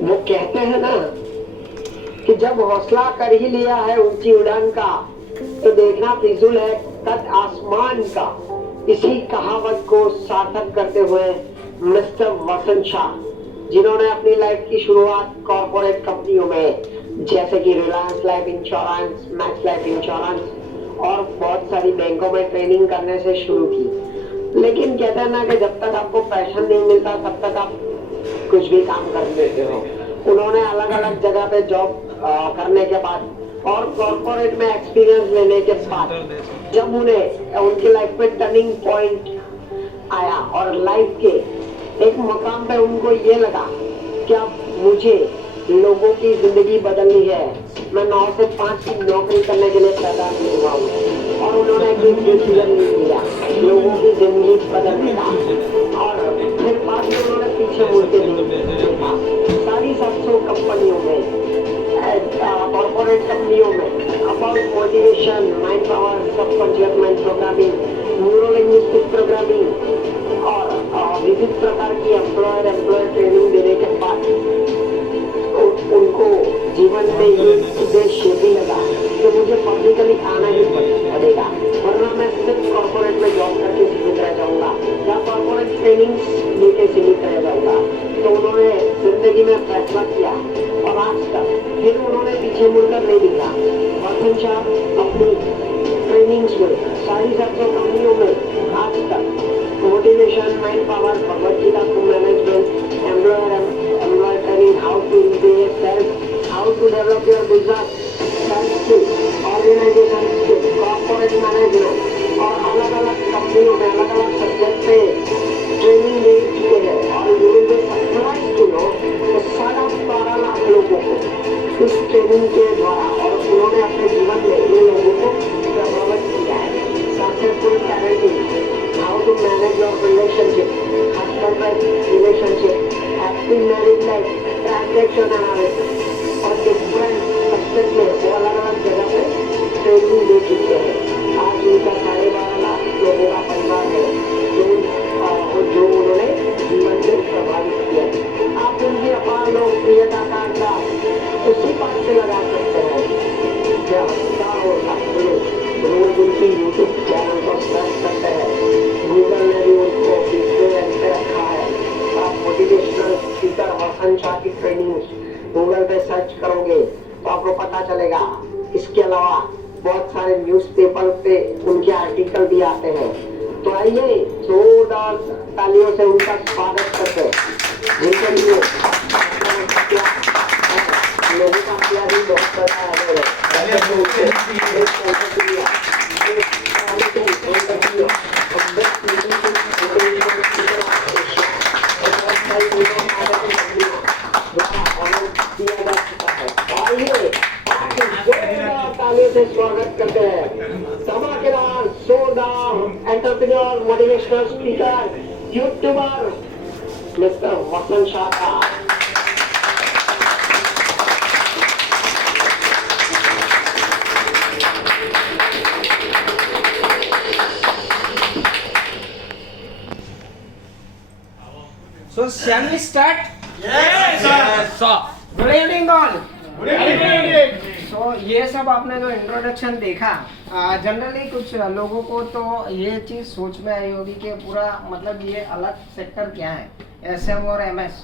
वो कहते हैं ना कि जब हौसला कर ही लिया है ऊंची उड़ान का तो देखना फिजूल है कद आसमान का। इसी कहावत को सार्थक करते हुए मिस्टर वसंत शाह, जिन्होंने अपनी लाइफ की शुरुआत कॉर्पोरेट कंपनियों में जैसे कि Reliance life insurance, max life insurance और बहुत सारी बैंकों में ट्रेनिंग करने से शुरू की। लेकिन कहते हैं ना कि जब तक आपको पैशन नहीं मिलता तब तक आप कुछ भी काम कर लेते हो। उन्होंने अलग अलग जगह पे जॉब करने के बाद और कॉर्पोरेट में एक्सपीरियंस लेने के बाद जब उन्हें उनकी लाइफ में टर्निंग पॉइंट आया और लाइफ के एक मुकाम पे उनको ये लगा कि अब मुझे लोगों की जिंदगी बदलनी है, मैं 9 से 5 की नौकरी करने के लिए पैदा नहीं हुआ हूँ। और उन्होंने एक डिसीजन लिया लोगों की जिंदगी बदलने का। और फिर बाद में उन्होंने पीछे मुड़ के देखा सारी 700 कंपनियों में, कॉर्पोरेट कंपनियों में about motivation, mind power, subconscious mind programming, neuro linguistic programming और विविध प्रकार की एम्प्लॉयर ट्रेनिंग देने के बाद उनको जीवन में ये उद्देश्य भी लगा कि मुझे पब्लिकली आना ही पड़ेगा, वरना मैं सिर्फ कॉर्पोरेट में जॉब करके सीमित रह जाऊंगा या कॉर्पोरेट ट्रेनिंग लेके सीमित रह जाऊंगा। तो उन्होंने जिंदगी में फैसला किया और आज तक फिर उन्होंने पीछे मुड़कर नहीं देखा। वसंत शाह अपनी ट्रेनिंग्स में सारी 700 कंपनियों में आज तक motivation, mind power, Bhagavad Gita को management, employer training, how to increase self, how to develop your business, organisation corporate management और अलग अलग कंपनियों में अलग अलग सब्जेक्ट पे ट्रेनिंग दे चुके हैं। और तो 12.5 लाख लोगों को इस ट्रेनिंग के द्वारा और उन्होंने अपने जीवन में इन लोगों को प्रभावित किया है। Successful parenting, how to manage your relationship, husband-wife relationship, active married life, transaction analysis और different subject में वो अलग-अलग जगह पे ट्रेनिंग दे चुके हैं। आज उनका 12.5 लाख लोगों का परिवार है जो उन्होंने जीवन में प्रभावित किया है। आप उनकी अपार लोकप्रियता का अंदाज उसी बात से लगा सकते हैं क्या हजारों लाखों लोग उनकी यूट्यूब चैनल को सर्च करते हैं। गूगल ने भी उनको रैंक पे रखा है। आप मोटिवेशनल स्पीकर वसंत शाह की ट्रेनिंग गूगल पे सर्च करोगे तो आपको पता चलेगा। इसके अलावा बहुत सारे न्यूज़पेपर पे उनके आर्टिकल भी आते हैं। तो आइए जोरदार तालियों से उनका स्वागत करते हैं। उनके लिए लोगों का प्यार ही बहुत बड़ा है। से स्वागत करते हैं धमाकेदार जोरदार entrepreneur motivational speaker YouTuber mister Vasant Shah का। So shall we start? Yes, sir. Good evening all. Good evening. तो ये सब आपने जो इंट्रोडक्शन देखा, जनरली कुछ लोगों को तो ये चीज़ सोच में आई होगी कि पूरा मतलब ये अलग सेक्टर क्या है, एसएम और MS,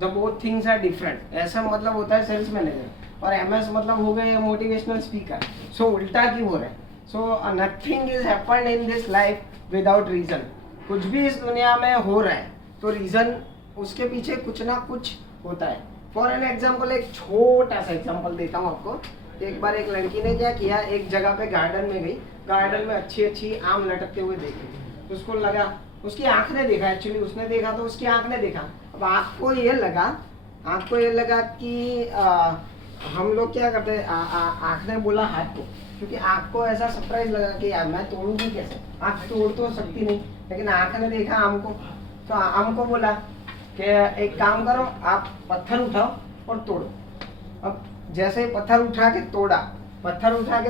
the both things are different. SM मतलब होता है सेल्स मैनेजर और एमएस मतलब हो गए मोटिवेशनल स्पीकर। सो उल्टा क्यों हो रहा है? So nothing is happened in this life without reason. कुछ भी इस दुनिया में हो रहा है तो रीज़न उसके पीछे कुछ ना कुछ होता है। फॉर एन एग्जाम्पल एक छोटा सा एग्जाम्पल देता हूँ आपको। एक बार एक लड़की ने क्या किया, एक जगह पे गार्डन में गई, गार्डन में अच्छी अच्छी आम लटकते हुए देखे, उसको लगा, उसकी आँख ने देखा, एक्चुअली उसने देखा तो उसकी आँख ने देखा। अब आँख को ये लगा कि हम लोग क्या करते हैं, आँख ने बोला हाथ को, क्योंकि आँख को ऐसा सरप्राइज लगा कि यार मैं तोड़ूंगी कैसे, आँख तोड़ तो सकती नहीं, लेकिन आँख ने देखा आम को, तो आम को बोला कि एक काम करो, आप पत्थर उठाओ और तोड़ो। अब जैसे ही पत्थर उठा के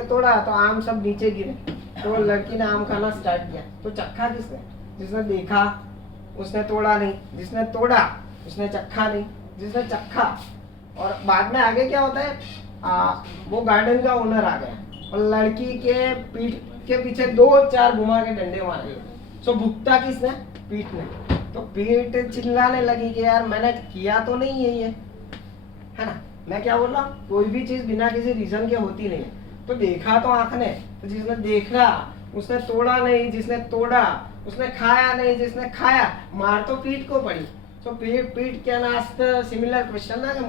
तोड़ा तो आम सब नीचे गिरे। तो लड़की ने आम खाना स्टार्ट किया। तो चखा किसने? जिसने देखा उसने तोड़ा नहीं, जिसने तोड़ा उसने चखा नहीं, जिसने चखा। और बाद में आगे क्या होता है, वो गार्डन का ओनर आ गया और लड़की के पीठ के पीछे 2-4 घुमा के डंडे मारे। सो भुगता किसने, पीठ ने। तो पीठ चिल्लाने लगी कि यार मैंने किया तो नहीं है है ना। मैं क्या बोल रहा हूँ, कोई भी चीज बिना किसी रीजन के होती नहीं है। तो देखा तो आंख ने, तो जिसने देखा उसने तोड़ा नहीं, जिसने तोड़ा उसने खाया नहीं, जिसने खाया मार तो पीठ को पड़ी। तो पीठ क्या नास्त सिमिलर क्वेश्चन ना कि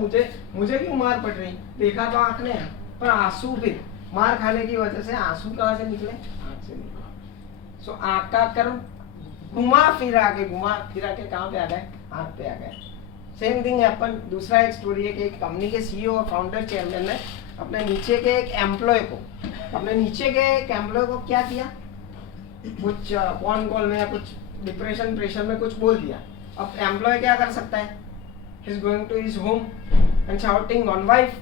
मुझे क्यों मार पड़ रही। देखा तो आंख ने, पर आंसू फिर मार खाने की वजह से आंसू कहाँ से निकले, आंख से निकले। सो आंख का कर्म घुमा फिरा के कहाँ पे आ गए, आंख पे आ गए। Same thing happen. दूसरा एक स्टोरी है कि एक कंपनी के सीईओ और फाउंडर चेयरमैन ने अपने नीचे के एक एम्प्लॉय को क्या किया, कुछ फोन कॉल में या कुछ डिप्रेशन प्रेशर में कुछ बोल दिया। अब एम्प्लॉय क्या कर सकता है, he is going to his home and shouting on wife.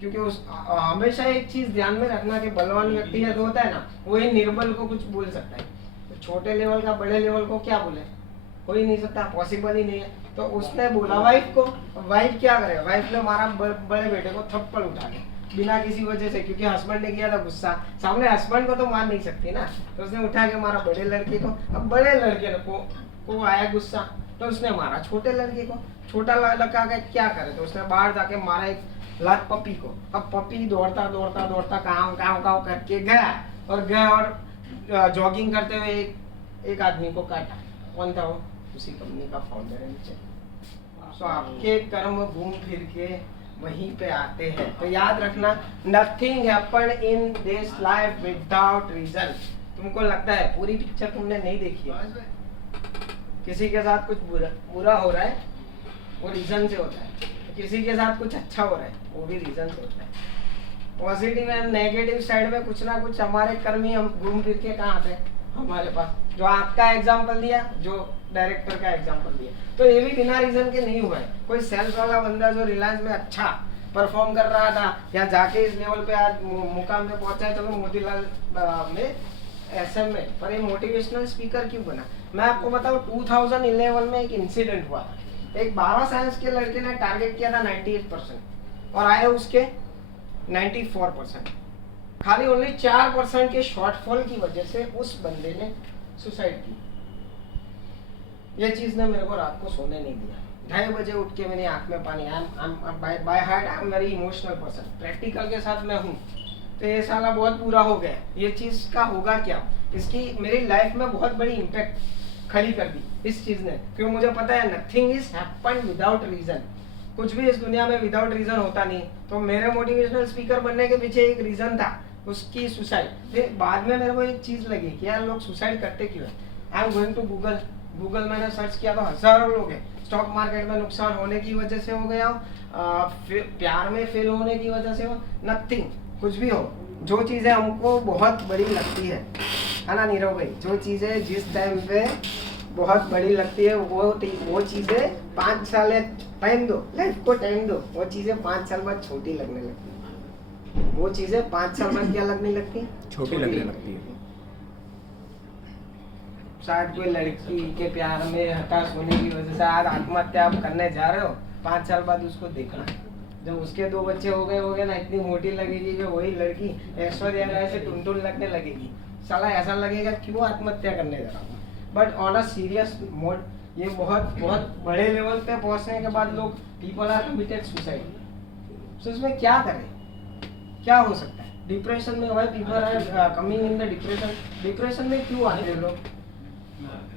क्योंकि उस हमेशा एक चीज ध्यान में रखना कि बलवान व्यक्ति जो होता है ना, वही निर्बल को कुछ बोल सकता है। तो छोटे लेवल का बड़े लेवल को क्या बोले, हो ही नहीं सकता, पॉसिबल ही नहीं है। तो उसने बोला वाइफ को। वाइफ क्या करे, वाइफ ने मारा बड़े बेटे को थप्पड़ उठा के बिना किसी वजह से, क्योंकि हस्बैंड ने किया था गुस्सा। सामने हस्बैंड को तो मार नहीं सकती ना, तो उसने उठा के मारा बड़े लड़के को। अब बड़े लड़के को आया गुस्सा, तो उसने मारा छोटे लड़के को। छोटा लड़का क्या करे, तो उसने बाहर जाके मारा एक लात पपी को। अब पपी दौड़ता काव करके गया और जॉगिंग करते हुए एक आदमी को काटा। कौन था वो, उसी कंपनी का फाउंडर है नीचे। सो आपके कर्म घूम फिर के वहीं पे आते हैं। तो याद रखना, nothing happen in this life without reason. तुमको लगता है पूरी पिक्चर तुमने नहीं देखी है, किसी के साथ कुछ बुरा हो रहा है वो रीजन से होता है, किसी के साथ कुछ अच्छा हो रहा है वो भी रीजन से होता है। पॉजिटिव एंड नेगेटिव साइड में कुछ ना कुछ हमारे कर्म ही हम घूम फिर के कहाँ आते हैं हमारे पास। जो आपका एग्जाम्पल दिया, जो डायरेक्टर का एग्जाम्पल दिया, तो ये भी बिना रीजन के नहीं हुआ है। कोई सेल्स वाला बंदा जो रिलायंस में अच्छा परफॉर्म कर रहा था या जाके इस लेवल पे आज मुकाम पे पहुंचा है, तो मोतीलाल में SM में, पर ये मोटिवेशनल स्पीकर क्यों बना। मैं आपको बताऊं, 2011 में एक इंसिडेंट हुआ। एक 12 साइंस के लड़के ने टारगेट किया था 98% और आए उसके 94%। खाली ओनली 4% के शॉर्टफॉल की वजह से उस बंदे ने सुसाइड की। ये चीज ने मेरे को रात को सोने नहीं दिया। 2:30 बजे उठ के मेरी आंख में पानी। By heart I am very emotional person, practical के साथ मैं हूँ। तो ये साला बहुत बुरा हो गया, ये चीज का होगा क्या, इसकी मेरी लाइफ में बहुत बड़ी इम्पैक्ट खड़ी कर दी इस चीज ने। क्योंकि मुझे पता है nothing is happen without reason. कुछ भी इस दुनिया में विदाउट रीजन होता नहीं। तो मेरे मोटिवेशनल स्पीकर बनने के पीछे एक रीजन था, उसकी सुसाइड। फिर बाद में मेरे को एक चीज लगी कि यार लोग सुसाइड करते क्यों है। I am going to Google मैंने सर्च किया तो हजारों लोग हैं। स्टॉक मार्केट में नुकसान होने की वजह से हो गया हो, प्यार में फेल होने की वजह से हो, नथिंग, कुछ भी हो। जो चीजें हमको बहुत बड़ी लगती है ना नीरव भाई, जो चीजें जिस टाइम पे बहुत बड़ी लगती है वो चीजें 5 साल टाइम दो, लाइफ को टाइम दो, वो चीजें 5 साल बाद छोटी लगने लगती है। वो चीजें 5 साल बाद क्या लगने लगती है, छोटी लगने लगती है। शायद कोई लड़की के प्यार में हताश होने की वजह से आज आत्महत्या आप करने जा रहे हो, 5 साल बाद उसको देखना, जब उसके 2 बच्चे हो गए ना, इतनी मोटी लगेगी कि वही लड़की ऐश्वर्या राय से टुनटुन लगने लगेगी। साला ऐसा लगेगा क्यों आत्महत्या करने जा रहा हूँ। But on a serious mode, ये बहुत बड़े लेवल पे पहुंचने के बाद लोग पीपल आर कमिटेड सुसाइड। तो इसमें क्या करें, क्या हो सकता है। डिप्रेशन में, why people are coming in the depression. Depression में क्यों आते हैं लोग,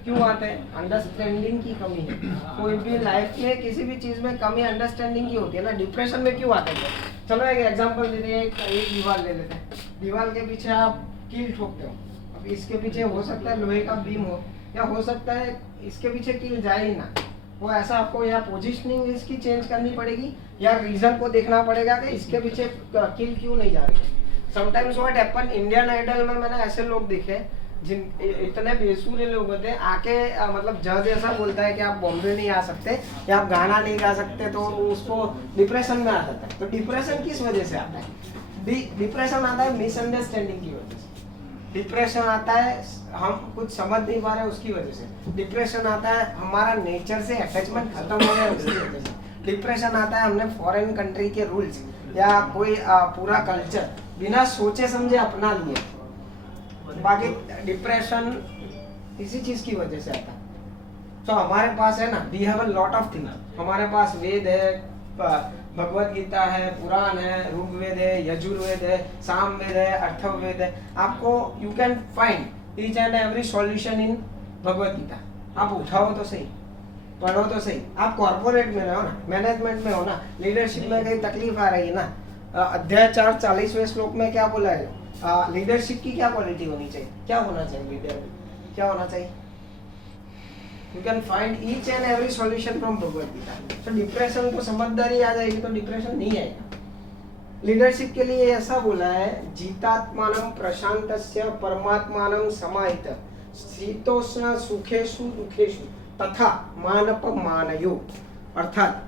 क्यों आते हैं, अंडरस्टैंडिंग की कमी है। कोई भी लाइफ में किसी भी चीज में कमी अंडरस्टैंडिंग की होती है ना। डिप्रेशन में क्यों आते हैं। चलो एक एग्जांपल देते हैं, एक दीवार ले लेते हैं। दीवार के पीछे आप कील ठोकते हो, अब इसके पीछे हो सकता है लोहे का बीम हो, या हो सकता है इसके पीछे कील जाए ही ना। वो ऐसा आपको या पोजीशनिंग इसकी चेंज करनी पड़ेगी या रीजन को देखना पड़ेगा कि इसके पीछे कील क्यों नहीं जा रही। Sometimes what happen, Indian Idol में मैंने ऐसे लोग देखे जिन इतने बेसूरे लोग होते हैं, आके मतलब जज ऐसा बोलता है कि आप बॉम्बे नहीं आ सकते या आप गाना नहीं गा सकते, तो उसको डिप्रेशन में आ जाता है। तो डिप्रेशन किस वजह से आता है, डिप्रेशन आता है मिसअंडरस्टैंडिंग की वजह से। डिप्रेशन आता है हम कुछ समझ नहीं पा रहे उसकी वजह से, डिप्रेशन आता है हमारा नेचर से अटैचमेंट खत्म हो गया उसकी वजह से, डिप्रेशन आता है हमने फॉरेन कंट्री के रूल्स या कोई पूरा कल्चर बिना सोचे समझे अपना लिए, बाकी डिप्रेशन इसी चीज की वजह से आता है। तो हमारे पास है ना, we have a lot of things, हमारे पास वेद है, भगवत गीता है, पुराण है, ऋग्वेद है, यजुर्वेद है, सामवेद है, अथर्ववेद है, आपको you can find each and every solution in Bhagavad Gita. आप उठाओ तो सही, पढ़ो तो सही। आप कॉर्पोरेट में रहो ना, मैनेजमेंट में हो ना, लीडरशिप में कहीं तकलीफ आ रही है ना, अध्याय 4 40वें श्लोक में क्या बोला है, लीडरशिप की क्या क्वालिटी होनी चाहिए, क्या होना चाहिए लीडर में, क्या होना चाहिए, you can find each and every solution from Bhagavad Gita. तो डिप्रेशन को समझदारी आ जाएगी तो डिप्रेशन नहीं आएगा। लीडरशिप के लिए ऐसा बोला है, जीतात्मानं प्रशांतस्य परमात्मानं समाहित शीतोष्ण सुखेषु दुखेषु तथा मानपमानयो, अर्थात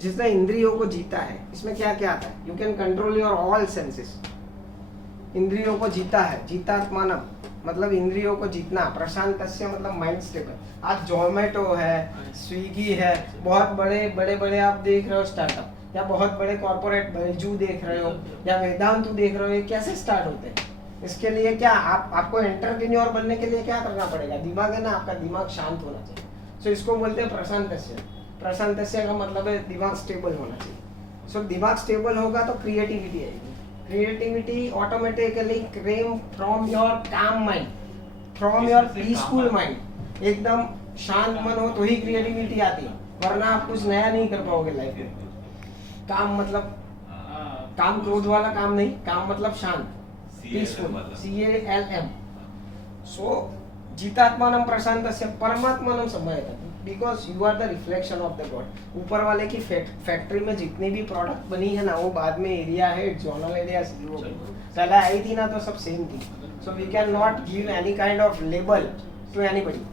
जिसने इंद्रियों को जीता है, इसमें क्या क्या आता है, you can control your all senses, इंद्रियों को जीता है, जीतात्मानं मतलब इंद्रियों को जीतना, प्रशांतस्य मतलब माइंड स्टेबल। आज जोमेटो है, स्विगी है, बहुत बड़े आप देख रहे हो स्टार्टअप, या बहुत बड़े कॉर्पोरेट बैजू देख रहे हो या वेदांतु देख रहे हो, ये कैसे स्टार्ट होते हैं? इसके लिए क्या आपको एंटरप्रेन्योर बनने के लिए क्या करना पड़ेगा, दिमाग है ना, आपका दिमाग शांत होना चाहिए। सो इसको बोलते हैं प्रशांतस्य। प्रशांतस्य का मतलब है दिमाग स्टेबल होना चाहिए। सो दिमाग स्टेबल होगा तो क्रिएटिविटी आएगी, creativity automatically came from your calm mind, from your peaceful mind. एकदम शांत मन हो तो ही क्रिएटिविटी आती है, वरना आप कुछ नया नहीं कर पाओगे लाइफ में। काम मतलब काम क्रोध वाला काम नहीं, काम मतलब शांत, पीसफुल, CALM। सो जीतात्मानं प्रशांतस्य परमात्मानं समाहित, because you are the reflection of the God. ऊपर वाले की फैक्ट्री में जितनी भी प्रोडक्ट बनी है ना, वो बाद में एरिया है, जोनल एरिया सीईओ पहले आई थी ना, तो सब सेम थी। So we can not give any kind of label to anybody.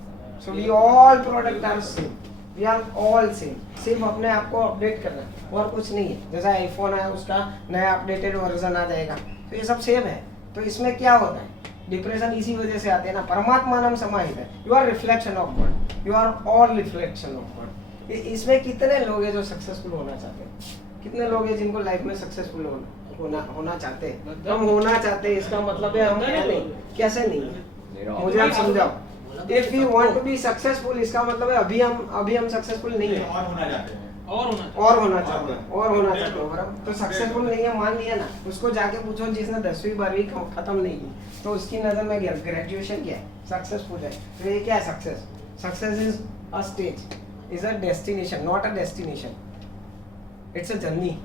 So we all product are same, we are all same. सिर्फ अपने आप को अपडेट करना और कुछ नहीं है। जैसा आईफोन है, उसका नया अपडेटेड वर्जन आ जाएगा, तो ये सब सेम है। तो इसमें क्या होता है, डिप्रेशन इसी वजह से आते हैं ना, परमात्मानं समाहित है, you are reflection of God, you are all reflection of God. इसमें कितने लोग हैं जो सक्सेसफुल होना चाहते हैं, कितने लोग हैं जिनको लाइफ में सक्सेसफुल होना चाहते हैं? हम होना चाहते हैं, इसका मतलब है हम क्या नहीं, कैसे नहीं, मुझे आप समझाओ। If you want to be successful, इसका मतलब है अभी हम सक्सेसफुल नहीं है, और होना चाहते हैं। तो सक्सेसफुल नहीं है, मान लिया ना। उसको जाके पूछो जिसने 10वीं 12वीं खत्म नहीं की, तो उसकी नजर में ग्रेजुएशन क्या है, सक्सेसफुल है। तो ये क्या है success? Success is a stage, is a destination, not a destination, it's a journey.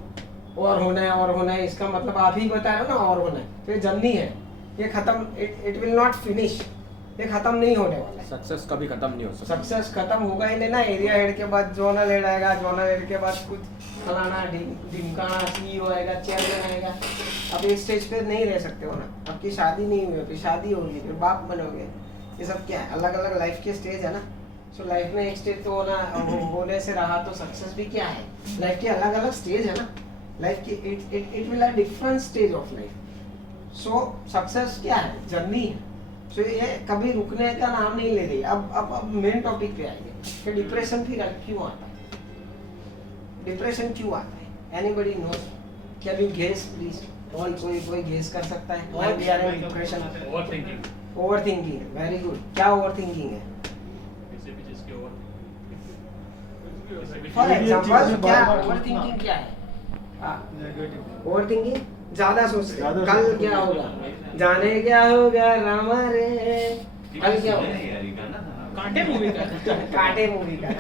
और होना है, इसका मतलब आप ही बता रहे हो ना, और होना है, तो ये जर्नी है, ये खत्म, इट विल नॉट फिनिश, ये खत्म नहीं होने वाला। सक्सेस कभी खत्म नहीं हो सकता। सक्सेस खत्म होगा ही नहीं ना। एरिया हेड के बाद जोनल हेड आएगा, जोनल हेड के बाद कुछ फलाना ढिमकाना CEO आएगा, चेयरमैन आएगा। अब इस स्टेज पे नहीं रह सकते हो ना, आपकी शादी नहीं हुई, फिर शादी होगी, फिर बाप बनोगे, ये सब क्या है, अलग अलग लाइफ के स्टेज है ना। सो लाइफ में एक स्टेज तो होने से रहा, तो सक्सेस भी क्या है, लाइफ के अलग अलग स्टेज है ना। लाइफ की it will have different stage of life. So success क्या है, जर्नी है। तो ये कभी रुकने का नाम नहीं ले रही। अब मेन टॉपिक पे आएंगे कि डिप्रेशन फिर क्यों आता है, डिप्रेशन क्यों आता है, anybody knows, can you guess please? कोई गेस कर सकता है? Why we are in depression? Overthinking, very good. क्या ओवरथिंकिंग है? फॉर एग्जांपल क्या ओवरथिंकिंग क्या है? ओवरथिंकिंग ज्यादा सोचते हैं, कल क्या होगा, जाने क्या होगा रामा रे, कल क्या होगा, कांटे मूवी का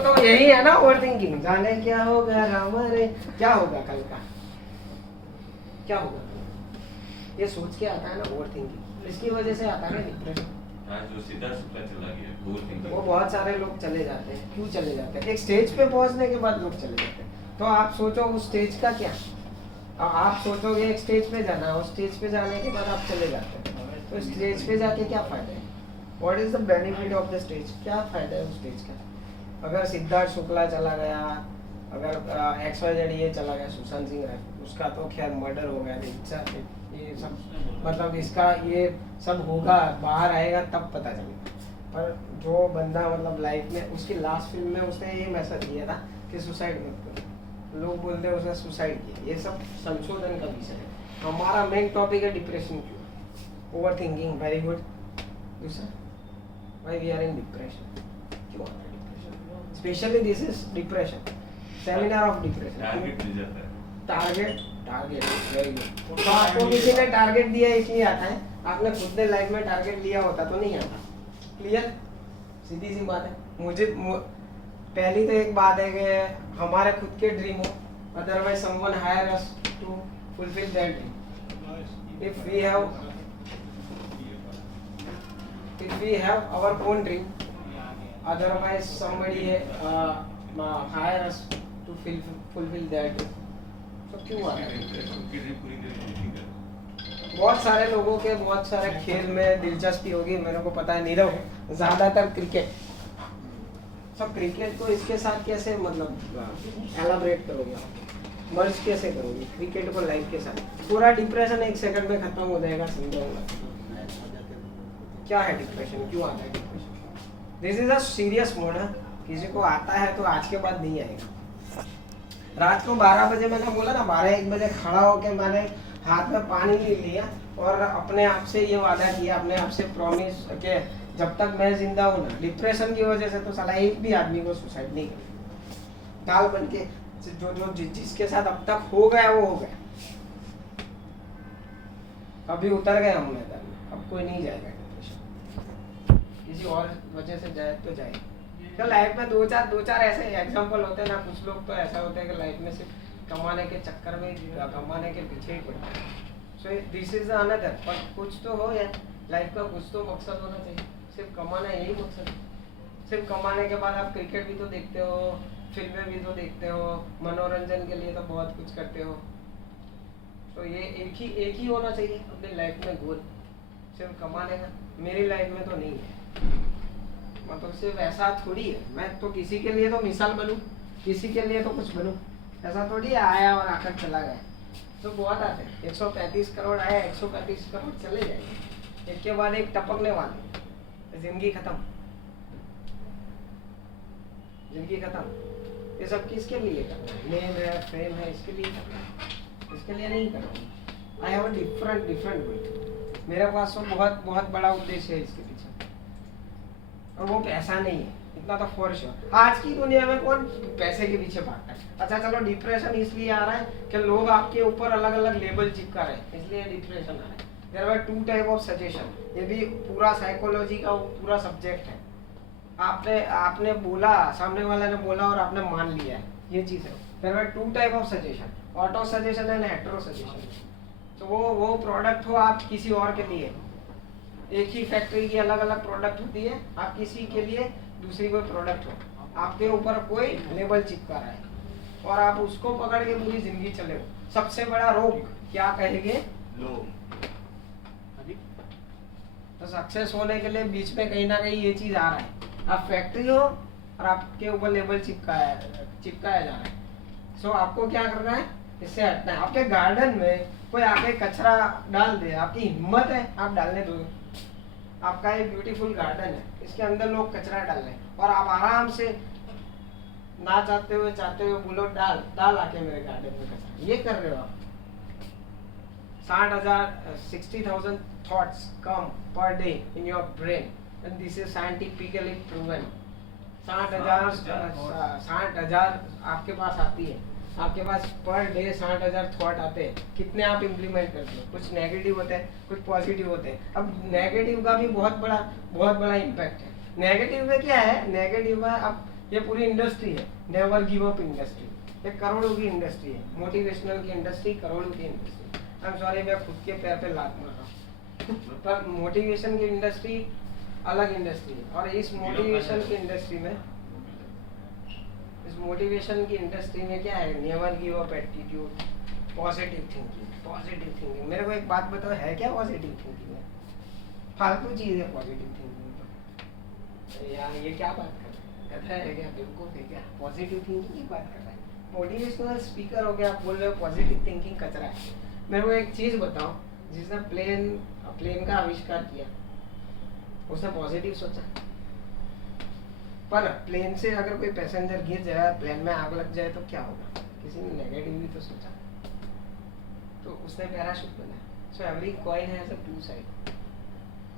तो यही है ना ओवरथिंकिंग। जाने क्या होगा रामा रे, क्या होगा कल का, क्या होगा, ये सोच के आता है ना ओवरथिंकिंग। इसकी वजह से आता है डिप्रेशन। जो सीधा सुपला चला गया ओवरथिंकिंग। वो बहुत सारे लोग चले जाते हैं। क्यों चले जाते हैं? एक स्टेज पे पहुंचने के बाद लोग चले जाते हैं। तो आप सोचो उस स्टेज का क्या, आप सोचोगे एक स्टेज पे जाना, उस स्टेज पे जाने के बाद आप चले जाते हैं, तो स्टेज पे जाके क्या फायदा है? What is the benefit of the stage? क्या फायदा है उस स्टेज का? अगर सिद्धार्थ शुक्ला चला गया, अगर XYZ ये चला गया, सुशांत सिंह राजपूत, उसका तो खैर मर्डर हो गया, ये सब मतलब इसका ये सब होगा, बाहर आएगा तब पता चलेगा। पर जो बंदा मतलब लाइफ में उसकी लास्ट फिल्म में उसने ये मैसेज दिया था कि सुसाइड मत करो, लोग बोलते हैं उसने सुसाइड किया, ये सब संशोधन का विषय है। हमारा मेन टॉपिक है डिप्रेशन क्यों, ओवर थिंकिंग, वेरी गुड। दूसरा, why we are in depression, क्यों आता है depression, specially this is depression, seminar of depression. Target मिल जाता है। Target very good. तो आपको किसी ने टारगेट दिया इसलिए आता है, आपने खुद ने लाइफ में टारगेट लिया होता तो नहीं आता। क्लियर, सीधी सी बात है। पहली तो एक बात है कि हमारे खुद के ड्रीम हो, otherwise someone hire us to fulfill that dream. if we have our own dream, otherwise somebody hire us to fulfill that dream, तो क्यों आ रहा है? उनकी ड्रीम पूरी नहीं कर। बहुत सारे लोगों के बहुत सारे खेल में दिलचस्पी होगी, मेरे को पता है। नीरव ज्यादातर क्रिकेट, सब क्रिकेट को इसके साथ कैसे मतलब एलाबरेट करोगे आप, मर्ज कैसे करोगे क्रिकेट को लाइफ के साथ? पूरा डिप्रेशन 1 सेकंड में खत्म हो जाएगा, समझाऊंगा क्या है डिप्रेशन, क्यों आता है depression. This is a serious mode है, किसी को आता है तो आज के बाद नहीं आएगा। रात को 12 बजे मैंने बोला ना, 12-1 बजे खड़ा होकर मैंने हाथ में पानी ले लिया और अपने आप से ये वादा किया, अपने आप से प्रॉमिस के जब तक मैं जिंदा हूँ ना, डिप्रेशन की वजह से तो साला एक भी आदमी को सुसाइड नहीं करेगा। दाल बन के जो जिसके साथ अब तक हो गया वो हो गया, अभी उतर गए हम मैदान में, अब कोई नहीं जाएगा डिप्रेशन। किसी और वजह से जाए तो जाए। तो लाइफ में दो चार ऐसे एग्जाम्पल होते हैं ना, कुछ लोग तो ऐसा होता है कि लाइफ में सिर्फ कमाने के चक्कर में, कमाने के पीछे ही पड़ते हैं। सो दिस इज अनदर, पर कुछ तो हो यार, लाइफ का कुछ तो मकसद होना चाहिए। सिर्फ कमाना यही मकसद है? सिर्फ कमाने के बाद आप क्रिकेट भी तो देखते हो, फिल्में भी तो देखते हो, मनोरंजन के लिए तो बहुत कुछ करते हो। तो ये एक ही होना चाहिए अपनी लाइफ में गोल, सिर्फ कमाने का। मेरी लाइफ में तो नहीं है, मतलब सिर्फ ऐसा थोड़ी है मैं तो किसी के लिए तो मिसाल बनूं, किसी के लिए तो कुछ बनूं, ऐसा थोड़ी आया और आकर चला गया। तो बहुत आते हैं, 135 करोड़ आया, 135 करोड़ चले जाएंगे, एक के बाद एक टपकने वाले, जिंदगी खत्म, जिंदगी खत्म। ये सब किसके लिए करना है? नेम है, फेम है, इसके लिए करना है, इसके लिए नहीं करना। आई हैव अ डिफरेंट गोल। मेरे पास तो बहुत बड़ा उद्देश्य है इसके पीछे, और वो पैसा नहीं है, इतना तो फॉर श्योर। आज की दुनिया में कौन पैसे के पीछे भागता है? अच्छा चलो, डिप्रेशन इसलिए आ रहा है कि लोग आपके ऊपर अलग अलग लेबल चिपका रहे हैं, इसलिए डिप्रेशन आ रहा है। There are 2 type of suggestion, ये भी पूरा साइकोलॉजी का पूरा सब्जेक्ट है। आपने बोला, सामने वाले ने बोला और आपने मान लिया है, ये चीज है। There are 2 type of suggestion, auto suggestion and hetero suggestion. तो वो प्रोडक्ट हो आप किसी और के लिए, एक ही फैक्ट्री की अलग अलग प्रोडक्ट होती है, आप किसी के लिए दूसरी कोई प्रोडक्ट हो, आपके ऊपर कोई लेबल चिपका रहा है और आप उसको पकड़ के पूरी जिंदगी चले हो। सबसे बड़ा रोग क्या कहेंगे? लोग। तो सक्सेस होने के लिए बीच में कहीं ना कहीं ये चीज आ रहा है, आप फैक्ट्री हो और आपके ऊपर लेबल चिपकाया जा रहा है। सो आपको क्या करना है? इससे हटना है। आपके गार्डन में कोई आके कचरा डाल दे, आपकी हिम्मत है आप डालने दो? आपका एक ब्यूटीफुल गार्डन है, इसके अंदर लोग कचरा डाल रहे हैं और आप आराम से ना चाहते हुए बोलो डाल आके मेरे गार्डन में कचरा, ये कर रहे हो आप। 60,000 thoughts come per day in your brain and this is scientifically proven। 60,000 आपके पास आती है, आपके पास पर डे 60,000 थॉट आते हैं। कितने आप इम्प्लीमेंट करते हो? कुछ नेगेटिव होते हैं, कुछ पॉजिटिव होते हैं। अब नेगेटिव का भी बहुत बड़ा इम्पैक्ट है। नेगेटिव में क्या है? नेगेटिव में अब ये पूरी इंडस्ट्री है, नेवर गिव अप इंडस्ट्री, ये करोड़ों की इंडस्ट्री है, मोटिवेशनल की इंडस्ट्री, करोड़ों की इंडस्ट्री। आई एम सॉरी, मैं खुद के पैर पे लात मार रहा हूँ, पर मोटिवेशन की इंडस्ट्री अलग इंडस्ट्री है। और इस मोटिवेशन की इंडस्ट्री में क्या है? Never give up attitude, positive thinking. मेरे को एक बात बताओ, है क्या पॉजिटिव थिंकिंग में? फालतू चीज है पॉजिटिव थिंकिंग। यार ये क्या बात कर रहे हैं? गधा है क्या? बेवकूफ है क्या? पॉजिटिव थिंकिंग की बात कर रहा है। मोटिवेशनल स्पीकर हो गया, आप बोल रहे हो पॉजिटिव थिंकिंग कचरा है। मेरे को एक चीज बताओ, जिसने प्लेन का आविष्कार किया उसने पॉजिटिव सोचा, पर प्लेन से अगर कोई पैसेंजर गिर जाए, प्लेन में आग लग जाए तो क्या होगा? किसी ने नेगेटिव भी तो सोचा, तो उसने पैराशूट बनाया। So every coin has a two side,